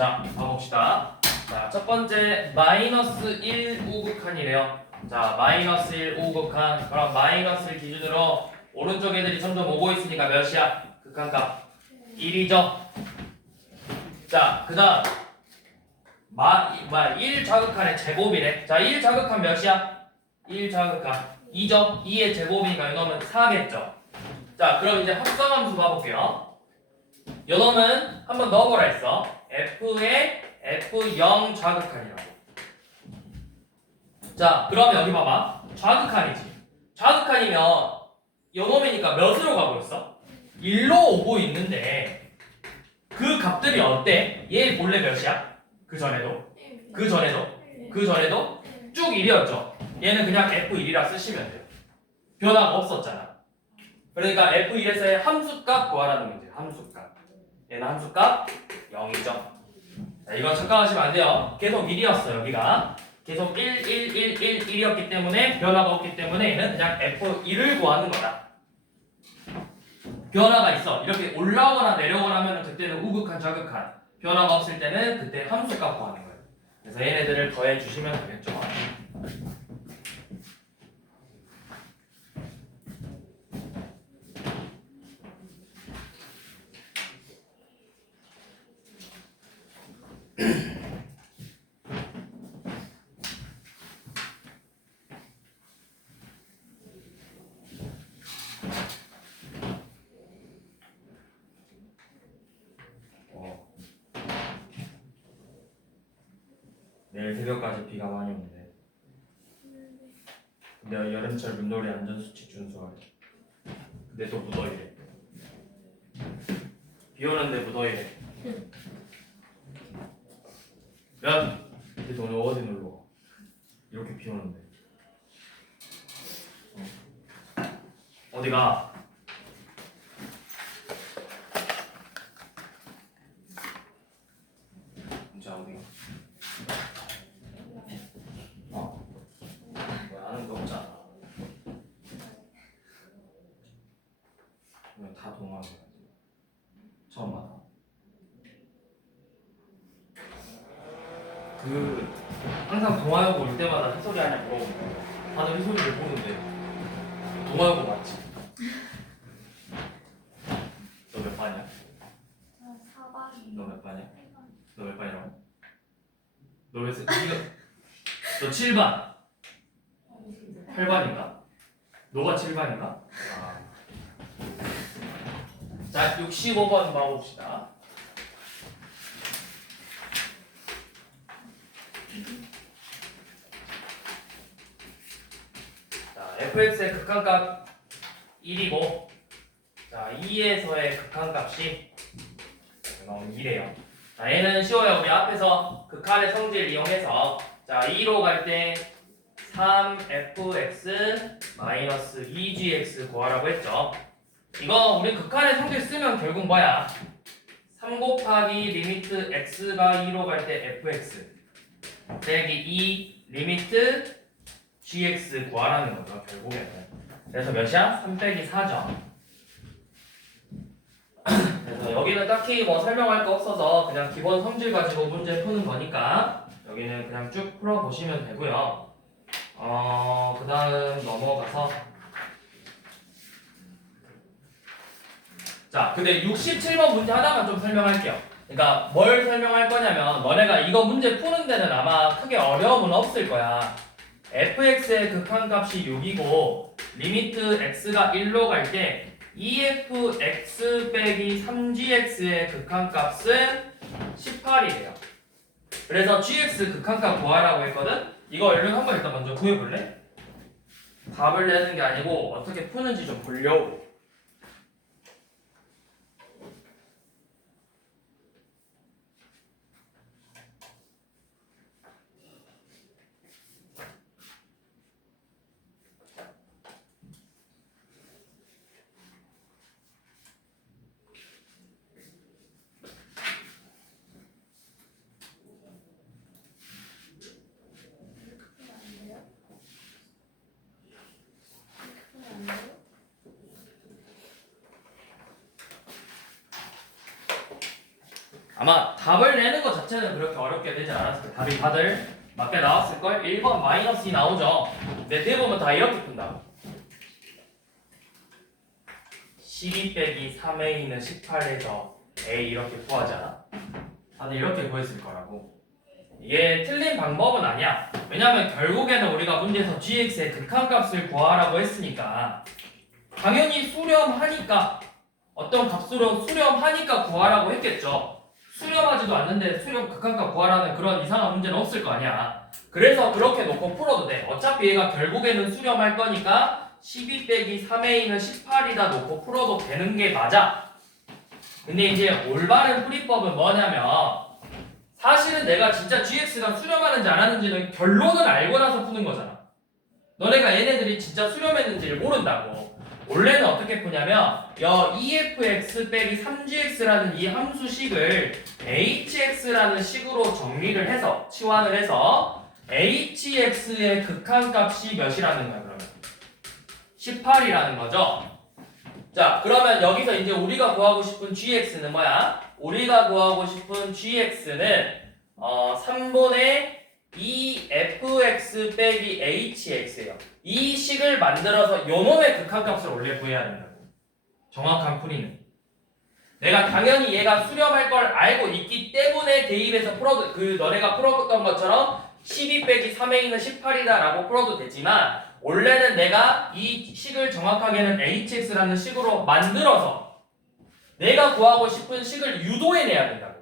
자, 가봅시다. 자, 첫 번째 마이너스 1 우극한이래요. 자, 마이너스 1 우극한. 그럼 마이너스를 기준으로 오른쪽 애들이 점점 오고 있으니까 몇이야? 극한값 1이죠. 자, 그 다음 1 자극한의 제곱이래. 자, 1 자극한 몇이야? 1 자극한 2죠. 2의 제곱이니까 이놈은 4겠죠. 자, 그럼 이제 합성함수 봐볼게요. 요놈은 한번 넣어보라 했어. F의 F0 자극한이라고. 자, 그러면 여기 봐봐. 자극한이지. 자극한이면 요놈이니까 몇으로 가고 있어? 1로 오고 있는데 그 값들이 어때? 얘 본래 몇이야? 그 전에도? 그 전에도? 그 전에도? 쭉 1이었죠. 얘는 그냥 F1이라 쓰시면 돼요. 변화가 없었잖아. 그러니까 F1에서의 함수값 구하라는 문제. 함수값. 얘는 함수값 0이죠. 자, 이건 착각하시면 안 돼요. 계속 1이었어 여기가. 계속 1, 1, 1, 1, 1이었기 때문에 변화가 없기 때문에 얘는 그냥 F1을 구하는 거다. 변화가 있어. 이렇게 올라오거나 내려오거나 하면 그때는 우극한, 자극한. 변화가 없을 때는 그때 함수값 구하는 거예요. 그래서 얘네들을 더해 주시면 되겠죠. 내일 새벽까지 비가 많이 오는데. 근데 여름철 물놀이 안전수칙 준수하래. 근데 또 무더위래. 비 오는데 무더위래. 면! 근데 오늘 어디 놀러 가? 이렇게 비 오는데. 어디가? 진짜 어디가? 왜 아는 거 없잖아. 왜 다 동화하고 처음 받아. 그 항상 동아여고 올 때마다 희소리 하냐 물어보고 다들 희소리를 보는데 동아여고 맞지? 너 몇 반이야? 너 몇 반이야? 너 몇 반이라고? 너 몇 세? 너 7반 8반인가? 너가 7반인가? 아. 자 65번 봐봅시다. 자, fx의 극한값 1이고 자, 2에서의 극한값이 2래요. 자, 얘는 쉬워요. 우리 앞에서 극한의 성질을 이용해서 자, 2로 갈 때 3fx-2gx 구하라고 했죠. 이거 우리 극한의 성질 쓰면 결국 뭐야? 3 곱하기 리미트 x가 2로 갈 때 fx 빼기 2 리미트 gx 구하라는 거죠, 결국에는. 그래서 몇이야? 3 빼기 4죠. 그래서 여기는 딱히 뭐 설명할 거 없어서 그냥 기본 성질 가지고 문제 푸는 거니까 여기는 그냥 쭉 풀어보시면 되고요. 그 다음 넘어가서 자, 근데 67번 문제 하나만 좀 설명할게요. 그러니까 뭘 설명할 거냐면 너네가 이거 문제 푸는 데는 아마 크게 어려움은 없을 거야. fx의 극한값이 6이고 리미트 x가 1로 갈 때 2fx 빼기 3gx의 극한값은 18이래요. 그래서 gx 극한값 구하라고 했거든? 이거 얼른 한번 일단 먼저 구해볼래? 답을 내는 게 아니고 어떻게 푸는지 좀 보려고. 아마 답을 내는 것 자체는 그렇게 어렵게 되지 않았을 거예요. 답이 다들 맞게 나왔을걸? 1번 마이너스 2 나오죠? 근데 대부분 다 이렇게 푼다. 12 빼기 3a는 18에서 a 이렇게 구하잖아. 다들 이렇게 구했을 거라고. 이게 틀린 방법은 아니야. 왜냐면 결국에는 우리가 문제에서 gx의 극한값을 구하라고 했으니까 당연히 수렴하니까 어떤 값으로 수렴하니까 구하라고 했겠죠. 수렴하지도 않는데 수렴 극한값 구하라는 그런 이상한 문제는 없을 거 아니야. 그래서 그렇게 놓고 풀어도 돼. 어차피 얘가 결국에는 수렴할 거니까 12 빼기 3a는 18이다 놓고 풀어도 되는 게 맞아. 근데 이제 올바른 풀이법은 뭐냐면 사실은 내가 진짜 gx가 수렴하는지 안 하는지는 결론을 알고 나서 푸는 거잖아. 너네가 얘네들이 진짜 수렴했는지를 모른다고. 원래는 어떻게 푸냐면 2fx 빼기 3gx라는 이 함수식을 hx라는 식으로 정리를 해서 치환을 해서 hx의 극한값이 몇이라는 거야. 그러면 18이라는 거죠. 자, 그러면 여기서 이제 우리가 구하고 싶은 gx는 뭐야? 우리가 구하고 싶은 gx는 3분의 2fx 빼기 hx예요. 이 식을 만들어서 요놈의 극한값을 원래 구해야 된다고. 정확한 풀이는. 내가 당연히 얘가 수렴할 걸 알고 있기 때문에 대입해서 풀어도 너네가 풀었던 것처럼 12 빼기 3a는 18이다 라고 풀어도 되지만 원래는 내가 이 식을 정확하게는 hx라는 식으로 만들어서 내가 구하고 싶은 식을 유도해내야 된다고.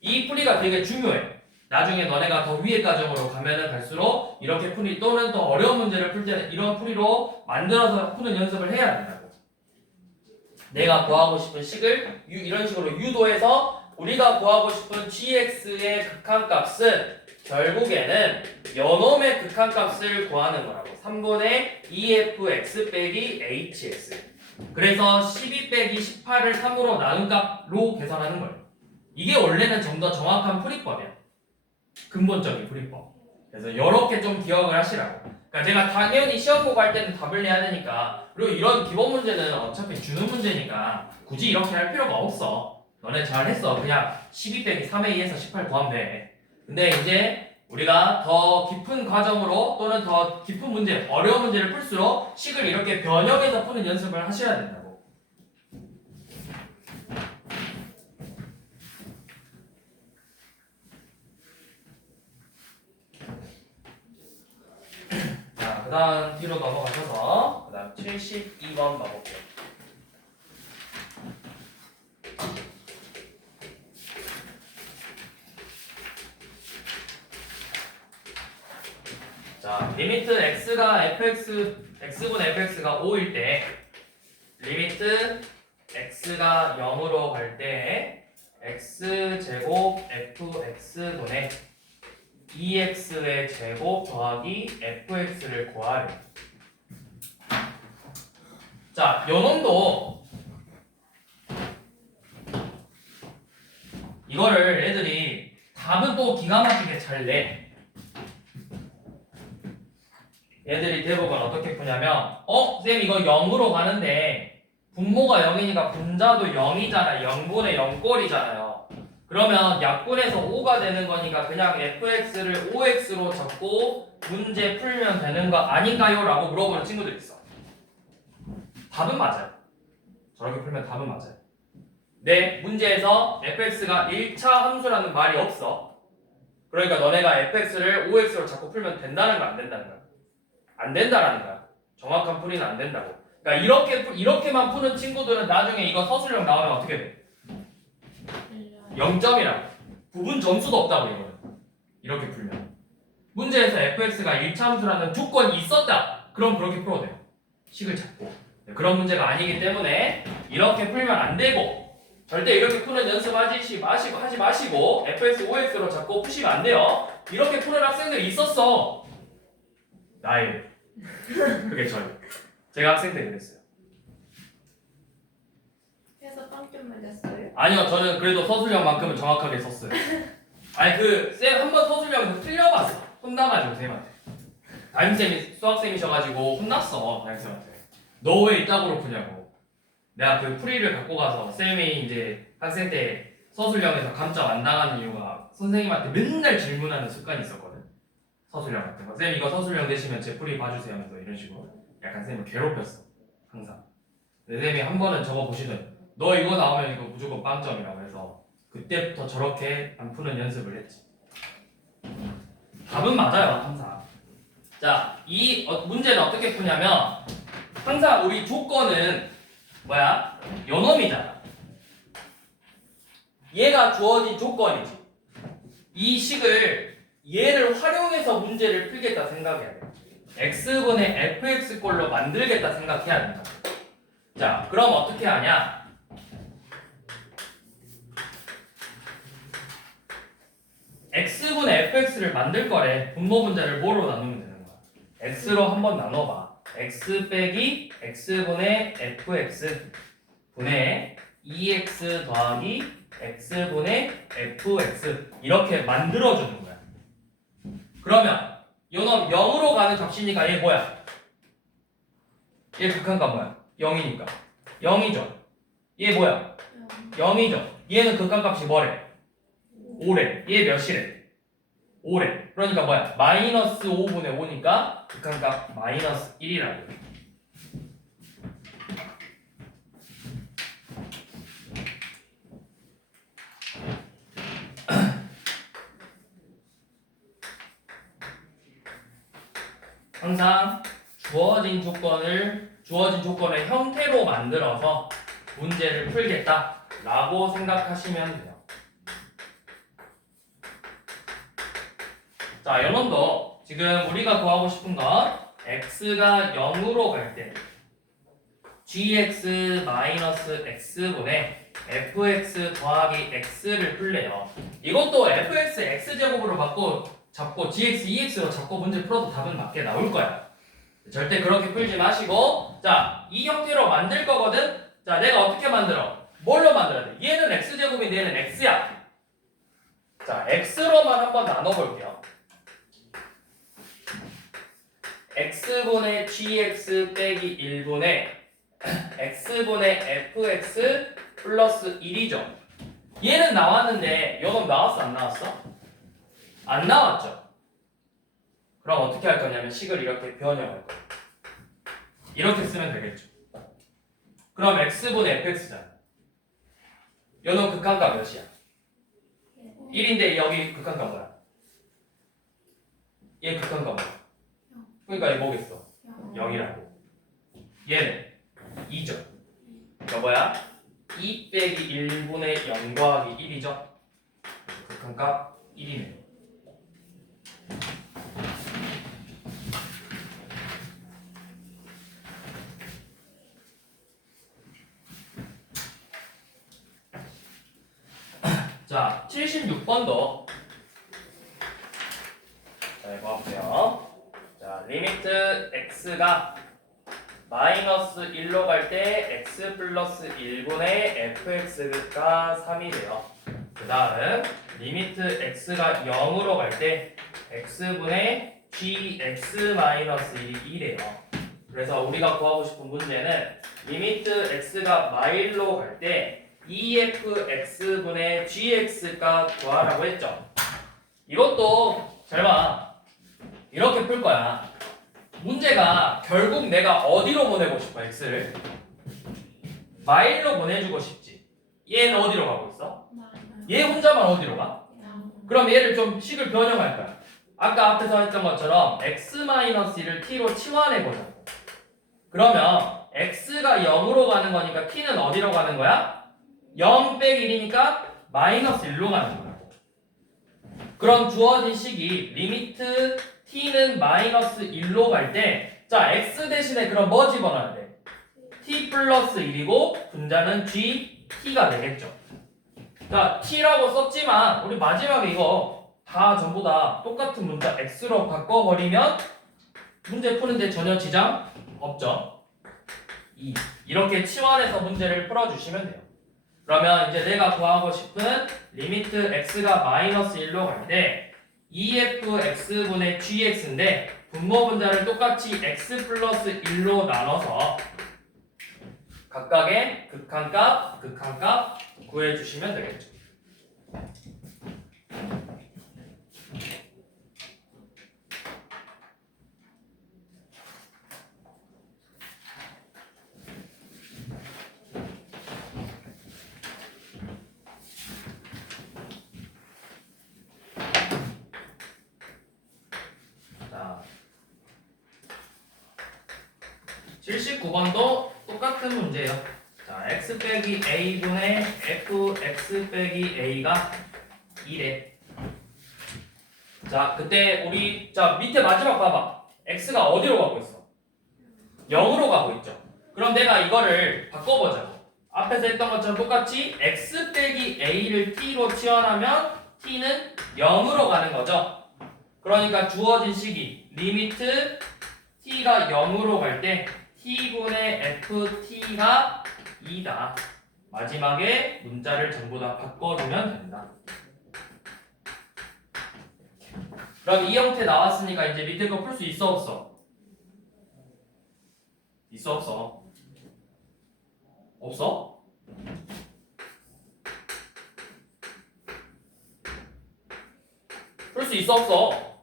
이 풀이가 되게 중요해. 나중에 너네가 더 위에 과정으로 가면은 갈수록 이렇게 풀이 또는 더 어려운 문제를 풀 때는 이런 풀이로 만들어서 푸는 연습을 해야 된다고. 내가 구하고 싶은 식을 이런 식으로 유도해서 우리가 구하고 싶은 gx의 극한값은 결국에는 요놈의 극한값을 구하는 거라고. 3분의 2fx 빼기 hx. 그래서 12 빼기 18을 3으로 나눈 값로 계산하는 거예요. 이게 원래는 좀 더 정확한 풀이법이야. 근본적인 풀이법. 그래서 이렇게 좀 기억을 하시라고. 그러니까 제가 당연히 시험 보고 할 때는 답을 내야 되니까 그리고 이런 기본 문제는 어차피 주는 문제니까 굳이 이렇게 할 필요가 없어. 너네 잘했어. 그냥 12 빼기 3a에서 18 구하면 돼. 근데 이제 우리가 더 깊은 과정으로 또는 더 깊은 문제, 어려운 문제를 풀수록 식을 이렇게 변형해서 푸는 연습을 하셔야 된다고. 자, 그 다음 뒤로 넘어가셔서 그 다음 72번 봐볼게요. 자, 리미트 x가 x분의 fx가 5일 때 리미트 x가 0으로 갈 때 x제곱 fx분의 2x의 제곱 더하기 fx를 구하래. 자, 요놈도 이거를 애들이 답은 또 기가 막히게 잘 내. 얘들이 대부분 어떻게 푸냐면 쌤 이거 0으로 가는데 분모가 0이니까 분자도 0이잖아. 0분의 0꼴이잖아요. 그러면 약분해서 5가 되는 거니까 그냥 fx를 5x로 적고 문제 풀면 되는 거 아닌가요? 라고 물어보는 친구들 있어. 답은 맞아요. 저렇게 풀면 답은 맞아요. 네, 문제에서 fx가 1차 함수라는 말이 없어. 그러니까 너네가 fx를 5x로 자꾸 풀면 된다는 거 안 된다는 거야? 안 된다라는 거야. 정확한 풀이는 안 된다고. 그러니까 이렇게만 푸는 친구들은 나중에 이거 서술형 나오면 어떻게 돼? 0점이라고. 부분 점수도 없다고 이거는. 이렇게 풀면. 문제에서 fx가 1차 함수라는 조건이 있었다. 그럼 그렇게 풀어도 돼요. 식을 잡고. 네, 그런 문제가 아니기 때문에 이렇게 풀면 안 되고 절대 이렇게 푸는 연습하지 마시고 fx 5x로 잡고 푸시면 안 돼요. 이렇게 푸는 학생들이 있었어. 나이. 그게 저예요. 제가 학생 때 그랬어요. 그래서 빵점 맞았어요? 아니요, 저는 그래도 서술형만큼은 정확하게 썼어요. 아니 쌤 한 번 서술형 틀려봤어. 혼나가지고 쌤한테. 담임쌤이 수학쌤이셔가지고 혼났어 담임쌤한테. 너 왜 이따구로 푸냐고. 내가 그 풀이를 갖고 가서 쌤이 이제 학생 때 서술형에서 감점 안 당하는 이유가 선생님한테 맨날 질문하는 습관이 있었거든. 서술형 같은 거. 쌤 이거 서술형 되시면 제 풀이 봐주세요 하면서 이런 식으로 약간 쌤을 괴롭혔어 항상. 근데 쌤이 한 번은 적어 보시더니 너 이거 나오면 이거 무조건 빵점이라고 해서 그때부터 저렇게 안 푸는 연습을 했지. 답은 맞아요 항상. 자, 이 문제는 어떻게 푸냐면 항상 우리 조건은 뭐야? 요놈이잖아. 얘가 주어진 조건이지. 이 식을 얘를 활용해서 문제를 풀겠다 생각해야 돼. x분의 fx 꼴로 만들겠다 생각해야 된다. 자, 그럼 어떻게 하냐? x분의 fx를 만들 거래. 분모 분자를 뭐로 나누면 되는 거야? x로 한번 나눠봐. x 빼기 x분의 fx 분의 2x 더하기 x분의 fx 이렇게 만들어주는 거야. 그러면 요놈 0으로 가는 값이니까 얘 뭐야? 얘 극한값 뭐야? 0이니까 0이죠. 얘 뭐야? 0이죠. 얘는 극한값이 뭐래? 5래. 얘 몇이래? 5래. 그러니까 뭐야? 마이너스 5분의 5니까 극한값 마이너스 1이라고. 항상 주어진 조건을 형태로 만들어서 문제를 풀겠다라고 생각하시면 돼요. 자, 요놈도 지금 우리가 구하고 싶은 건 x가 0으로 갈 때 gx-x분의 fx 더하기 x를 풀래요. 이것도 fx x제곱으로 잡고 gx, ex로 잡고 문제 풀어도 답은 맞게 나올 거야. 절대 그렇게 풀지 마시고, 자, 이 형태로 만들 거거든. 자, 내가 어떻게 만들어? 뭘로 만들어야 돼? 얘는 x제곱인데 얘는 x야. 자, x로만 한번 나눠볼게요. x분의 gx 빼기 1분의 x분의 fx 플러스 1이죠. 얘는 나왔는데 요놈 나왔어 안 나왔어? 안 나왔죠? 그럼 어떻게 할 거냐면 식을 이렇게 변형할 거예요. 이렇게 쓰면 되겠죠. 그럼 x분의 fx잖아. 요놈 극한값 몇이야? 1인데 여기 극한값 뭐야? 얘 극한값 뭐야? 그러니까 얘 뭐겠어? 0이라고. 얘는 2죠. 그러니까 뭐야? 2 빼기 1분의 0 더하기 1이죠. 극한값 1이네. 자, 76번도 자, 이거 봐보세요. 자, 리미트 x가 마이너스 1로 갈 때 x 플러스 1분의 fx가 3이 돼요. 그 다음 리미트 x가 0으로 갈 때 x분의 gx 마이너스 1이 2래요. 그래서 우리가 구하고 싶은 문제는 리미트 x가 마일로 갈 때 EFX분의 GX가 구하라고 했죠. 이것도 잘 봐. 이렇게 풀 거야. 문제가 결국 내가 어디로 보내고 싶어, X를? 마일로 보내주고 싶지. 얘는 어디로 가고 있어? 얘 혼자만 어디로 가? 그럼 얘를 좀 식을 변형할 거야. 아까 앞에서 했던 것처럼 X-1을 T로 치환해보자. 그러면 X가 0으로 가는 거니까 T는 어디로 가는 거야? 0 빼기 1이니까 마이너스 1로 가는 거라고. 그럼 주어진 식이 리미트 t는 마이너스 1로 갈 때, 자, x 대신에 그럼 뭐 집어넣어야 돼? t 플러스 1이고 분자는 g, t가 되겠죠. 자, t라고 썼지만 우리 마지막에 이거 다 전부 다 똑같은 문자 x로 바꿔버리면 문제 푸는데 전혀 지장 없죠. 이렇게 치환해서 문제를 풀어주시면 돼요. 그러면 이제 내가 구하고 싶은 리미트 x가 마이너스 1로 갈 때 EFX분의 GX인데 분모 분자를 똑같이 x 플러스 1로 나눠서 각각의 극한값 구해주시면 되겠죠. 자, 79번도 똑같은 문제예요. 자, x 빼기 a분의 fx 빼기 a가 2래. 자, 그때 우리 자 밑에 마지막 봐봐. x가 어디로 가고 있어? 0으로 가고 있죠. 그럼 내가 이거를 바꿔보자고. 앞에서 했던 것처럼 똑같이 x 빼기 a를 t로 치환하면 t는 0으로 가는 거죠. 그러니까 주어진 식이 리미트 t가 0으로 갈 때 t분의 ft가 2다. 마지막에 문자를 전부 다 바꿔주면 된다. 그럼 이 형태 나왔으니까 이제 밑에 거 풀 수 있어 없어? 있어 없어? 없어? 풀 수 있어 없어?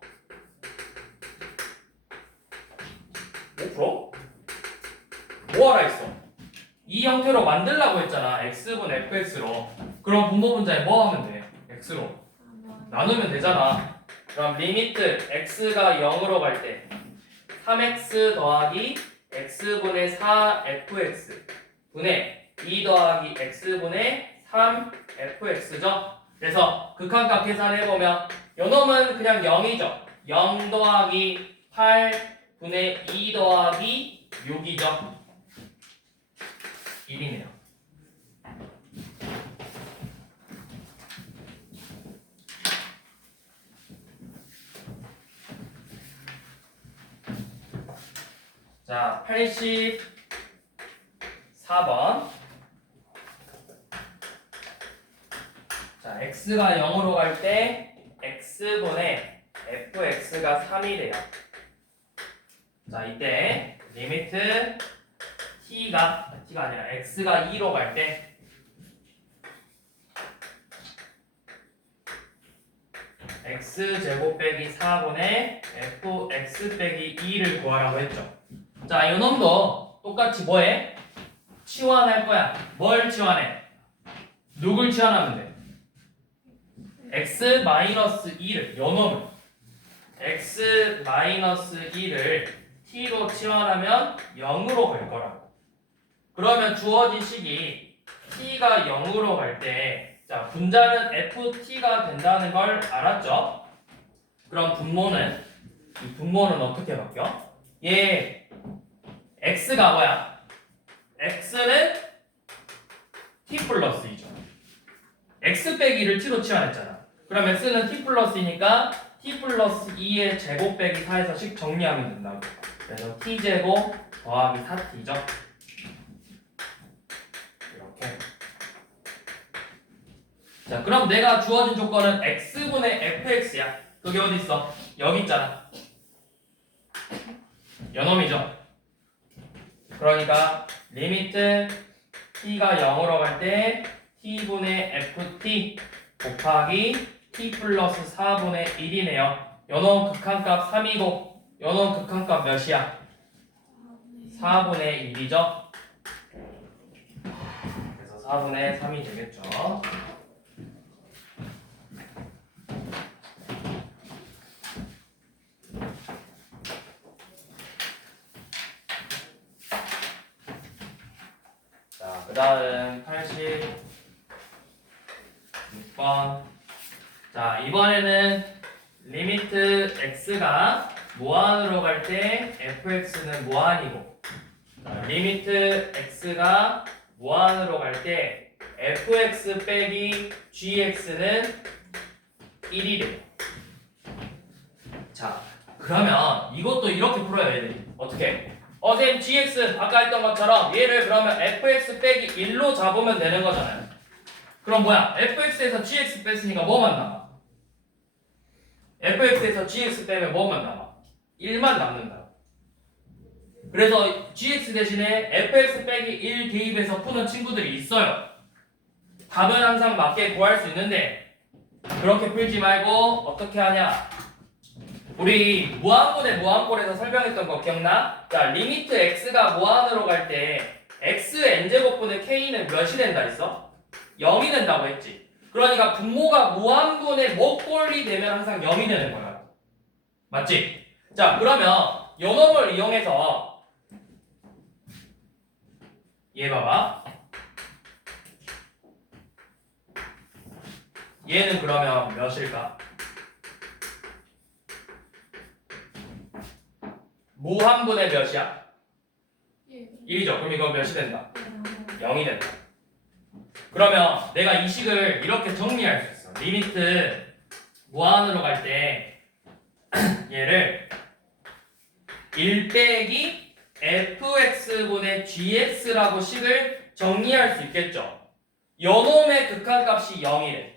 5%? 뭐하라 했어? 이 형태로 만들라고 했잖아. x분의 fx로. 그럼 분모 분자에 뭐 하면 돼? x로 나누면 되잖아. 그럼 리미트 x가 0으로 갈 때 3x 더하기 x분의 4fx 분의 2 더하기 x분의 3fx죠. 그래서 극한값 계산해보면 요놈은 그냥 0이죠. 0 더하기 8분의 2 더하기 6이죠. 1이네요. 자, 84번. 자, x가 0으로 갈 때 x분의 fx가 3이 돼요. 자, 이때 리미트 t가 아니라 x가 2로 갈 때 x제곱 빼기 4분의 fx 빼기 2를 구하라고 했죠. 자, 이 놈도 똑같이 뭐해? 치환할 거야. 뭘 치환해? 누굴 치환하면 돼? x-2를, 요 놈을 x-2를 t로 치환하면 0으로 갈 거라고. 그러면 주어진 식이 t가 0으로 갈 때, 자, 분자는 ft가 된다는 걸 알았죠? 그럼 분모는, 이 분모는 어떻게 바뀌어? 얘 x가 뭐야? x는 t 플러스 2죠. x 빼기 2를 t로 치환했잖아. 그럼 x는 t 플러스 2니까 t 플러스 2의 제곱 빼기 4에서 식 정리하면 된다고. 그래서 t제곱 더하기 4t죠. 이렇게. 자, 그럼 내가 주어진 조건은 x분의 fx야. 그게 어디 있어? 여기 있잖아. 요놈이죠. 그러니까 리미트 t가 0으로 갈 때 t분의 ft 곱하기 t 플러스 4분의 1이네요. 요놈 극한값 3이고 요놈 극한값 몇이야? 4분의 1이죠. 그래서 4분의 3이 되겠죠. 자, 그 다음 86번. 자, 이번에는 리미트 x가 무한으로 갈 때 fx는 무한이고, 리미트 x가 무한으로 갈 때 fx 빼기 gx는 1이래요. 자, 그러면 이것도 이렇게 풀어야 돼. 어떻게? 선생님 gx 아까 했던 것처럼 얘를 그러면 fx 빼기 1로 잡으면 되는 거잖아요. 그럼 뭐야? fx에서 gx 뺐으니까 뭐만 남아? fx에서 gx 빼면 뭐만 남아? 1만 남는다. 그래서 gx 대신에 fx 빼기 1 대입해서 푸는 친구들이 있어요. 답은 항상 맞게 구할 수 있는데 그렇게 풀지 말고 어떻게 하냐? 우리 무한분의 무한꼴에서 설명했던 거 기억나? 자, 리미트 x가 무한으로 갈 때 x의 n제곱분의 k는 몇이 된다 했어? 0이 된다고 했지. 그러니까 분모가 무한분의 목꼴이 되면 항상 0이 되는 거야. 맞지? 자, 그러면 요 놈을 이용해서 얘 봐봐. 얘는 그러면 몇일까? 무한분의 몇이야? 1이죠. 그럼 이거 몇이 된다? 0이 된다. 그러면 내가 이 식을 이렇게 정리할 수 있어. 리미트 무한으로 갈 때 얘를 1 빼기 fx분의 gx라고 식을 정리할 수 있겠죠. 요놈의 극한값이 0이래.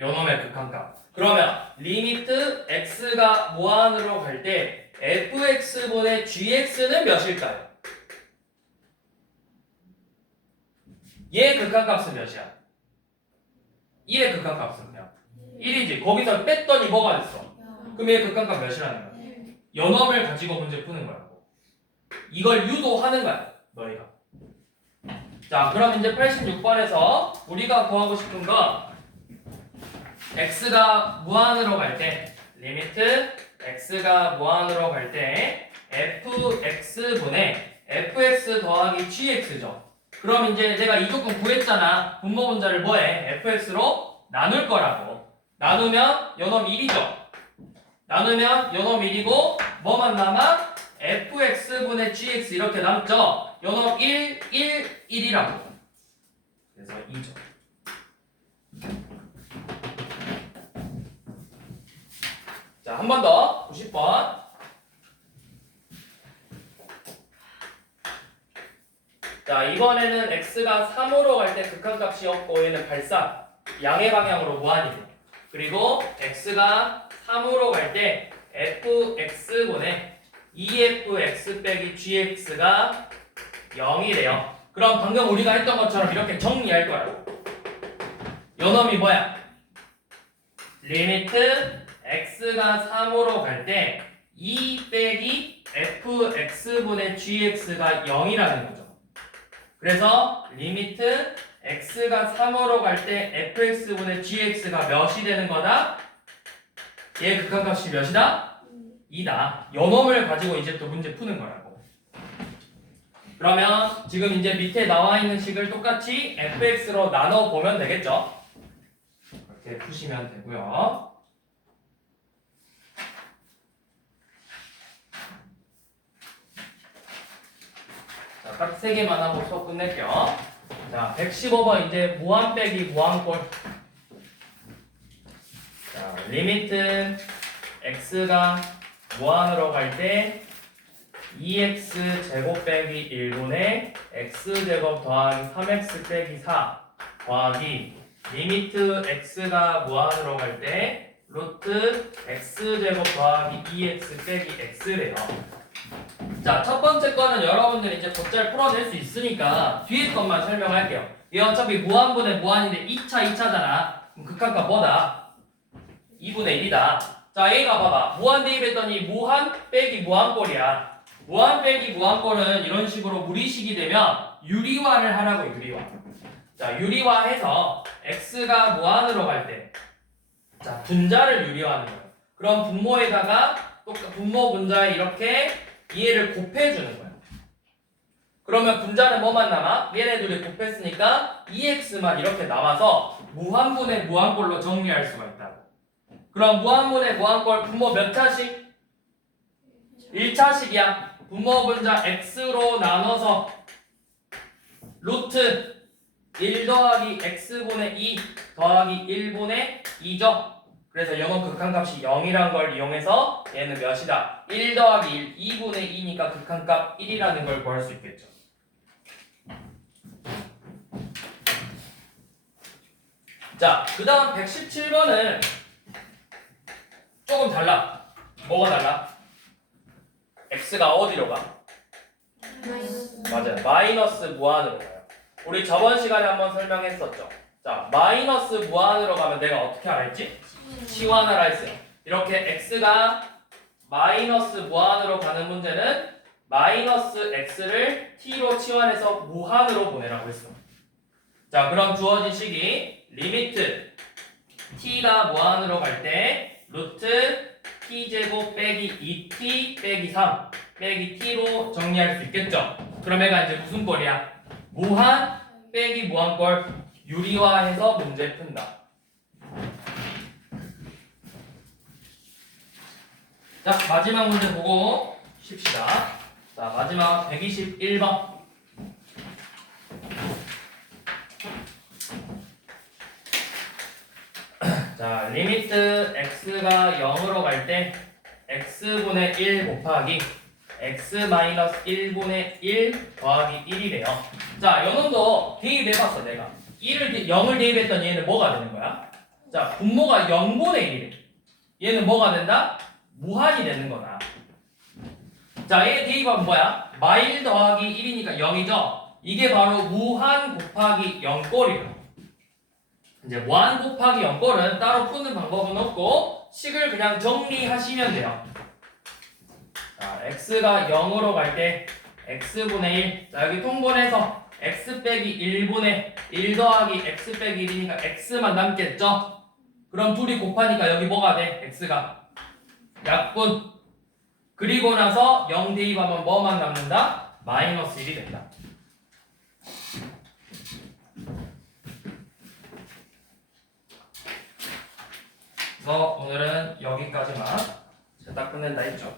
요놈의 극한값. 그러면 리미트 x가 무한으로 갈 때 fx분의 gx는 몇일까요? 얘 극한값은 몇이야? 1의 극한값은 그냥 1이지. 거기서 뺐더니 뭐가 됐어? 그럼 얘 극한값 몇이라는 거야? 요놈을 가지고 문제 푸는 거라고. 이걸 유도하는 거야, 너희가. 자, 그럼 이제 86번에서 우리가 구하고 싶은 건 x가 무한으로 갈 때 리미트 x가 무한으로 갈 때 fx분의 fx 더하기 gx죠. 그럼 이제 내가 이 조건 구했잖아. 분모 분자를 뭐해? fx로 나눌 거라고. 나누면 요놈 1이죠. 나누면 요놈 1이고 뭐만 남아? fx분의 gx 이렇게 남죠. 요놈 1, 1, 1이라고. 그래서 2죠. 자, 한 번 더. 90번. 자, 이번에는 x가 3으로 갈 때 극한값이 없고 얘는 발산 양의 방향으로 무한이고, 그리고 x가 3으로 갈 때 fx분의 2fx 빼기 gx가 0이래요. 그럼 방금 우리가 했던 것처럼 이렇게 정리할 거라고. 요놈이 뭐야? 리미트 x가 3으로 갈 때 2 빼기 fx분의 gx가 0이라는 거죠. 그래서 리미트 x가 3으로 갈 때 fx분의 gx가 몇이 되는 거다? 얘 극한값이 몇이다? 2다. 요놈을 가지고 이제 또 문제 푸는 거라고. 그러면 지금 이제 밑에 나와 있는 식을 똑같이 fx로 나눠 보면 되겠죠? 이렇게 푸시면 되고요. 자, 딱 3개만 하고 수업 끝낼게요. 자, 115번 이제 무한 빼기 무한꼴. 자, 리미트 x가 무한으로 갈 때 2x 제곱 빼기 1분의 x 제곱 더하기 3x 빼기 4 더하기 리미트 x가 무한으로 갈 때 루트 x 제곱 더하기 2x 빼기 x래요. 자, 첫 번째 거는 여러분들이 이제 곧잘 풀어낼 수 있으니까 뒤에 것만 설명할게요. 얘 어차피 무한분의 무한인데 2차잖아. 그럼 극한값 뭐다? 2분의 1이다. 자, 얘가 봐봐. 무한 대입했더니 무한 빼기 무한꼴이야. 무한 빼기 무한꼴은 이런 식으로 무리식이 되면 유리화를 하라고. 유리화. 자, 유리화해서 x가 무한으로 갈 때, 자, 분자를 유리화하는 거예요. 그럼 분모에다가 분모 분자에 이렇게 얘를 곱해주는 거야. 그러면 분자는 뭐만 남아? 얘네 둘이 곱했으니까 2x만 이렇게 남아서 무한분의 무한꼴로 정리할 수가 있다고. 그럼 무한분의 무한꼴 분모 몇 차식? 1차식이야. 분모 분자 x로 나눠서 루트 1 더하기 x분의 2 더하기 1분의 2죠. 그래서 영어 극한값이 0이란 걸 이용해서 얘는 몇이다? 1 더하기 1, 2분의 2니까 극한값 1이라는 걸 구할 수 있겠죠. 자, 그 다음 117번은 조금 달라. 뭐가 달라? x가 어디로 가? 맞아요. 마이너스 무한으로 가요. 우리 저번 시간에 한번 설명했었죠. 자, 마이너스 무한으로 가면 내가 어떻게 하라 했지? 치환하라 했어요. 이렇게 x가 마이너스 무한으로 가는 문제는 마이너스 x를 t로 치환해서 무한으로 보내라고 했어. 자, 그럼 주어진 식이 리미트 t가 무한으로 갈 때 루트 t제곱 빼기 2t 빼기 3 빼기 t로 정리할 수 있겠죠. 그럼 얘가 이제 무슨 꼴이야? 무한 빼기 무한꼴 유리화해서 문제 푼다. 자, 마지막 문제 보고 쉽시다. 자, 마지막 121번. 자, 리미트 x가 0으로 갈 때 x분의 1 곱하기 x 마이너스 1분의 1 더하기 1이래요. 자, 요놈도 대입해봤어 내가. 0을 대입했더니 얘는 뭐가 되는 거야? 자, 분모가 0분의 1이래. 얘는 뭐가 된다? 무한이 되는 거다. 자, 얘 대입하면 뭐야? 마일 더하기 1이니까 0이죠? 이게 바로 무한 곱하기 0꼴이에요. 이제 무한 곱하기 0꼴은 따로 푸는 방법은 없고 식을 그냥 정리하시면 돼요. 자, x가 0으로 갈 때 x분의 1. 자, 여기 통분해서 x 빼기 1분의 1 더하기 x 빼기 1이니까 x만 남겠죠? 그럼 둘이 곱하니까 여기 뭐가 돼? x가 약분. 그리고 나서 0 대입하면 뭐만 남는다? 마이너스 1이 된다. 그래서 오늘은 여기까지만. 딱 끝낸다 했죠?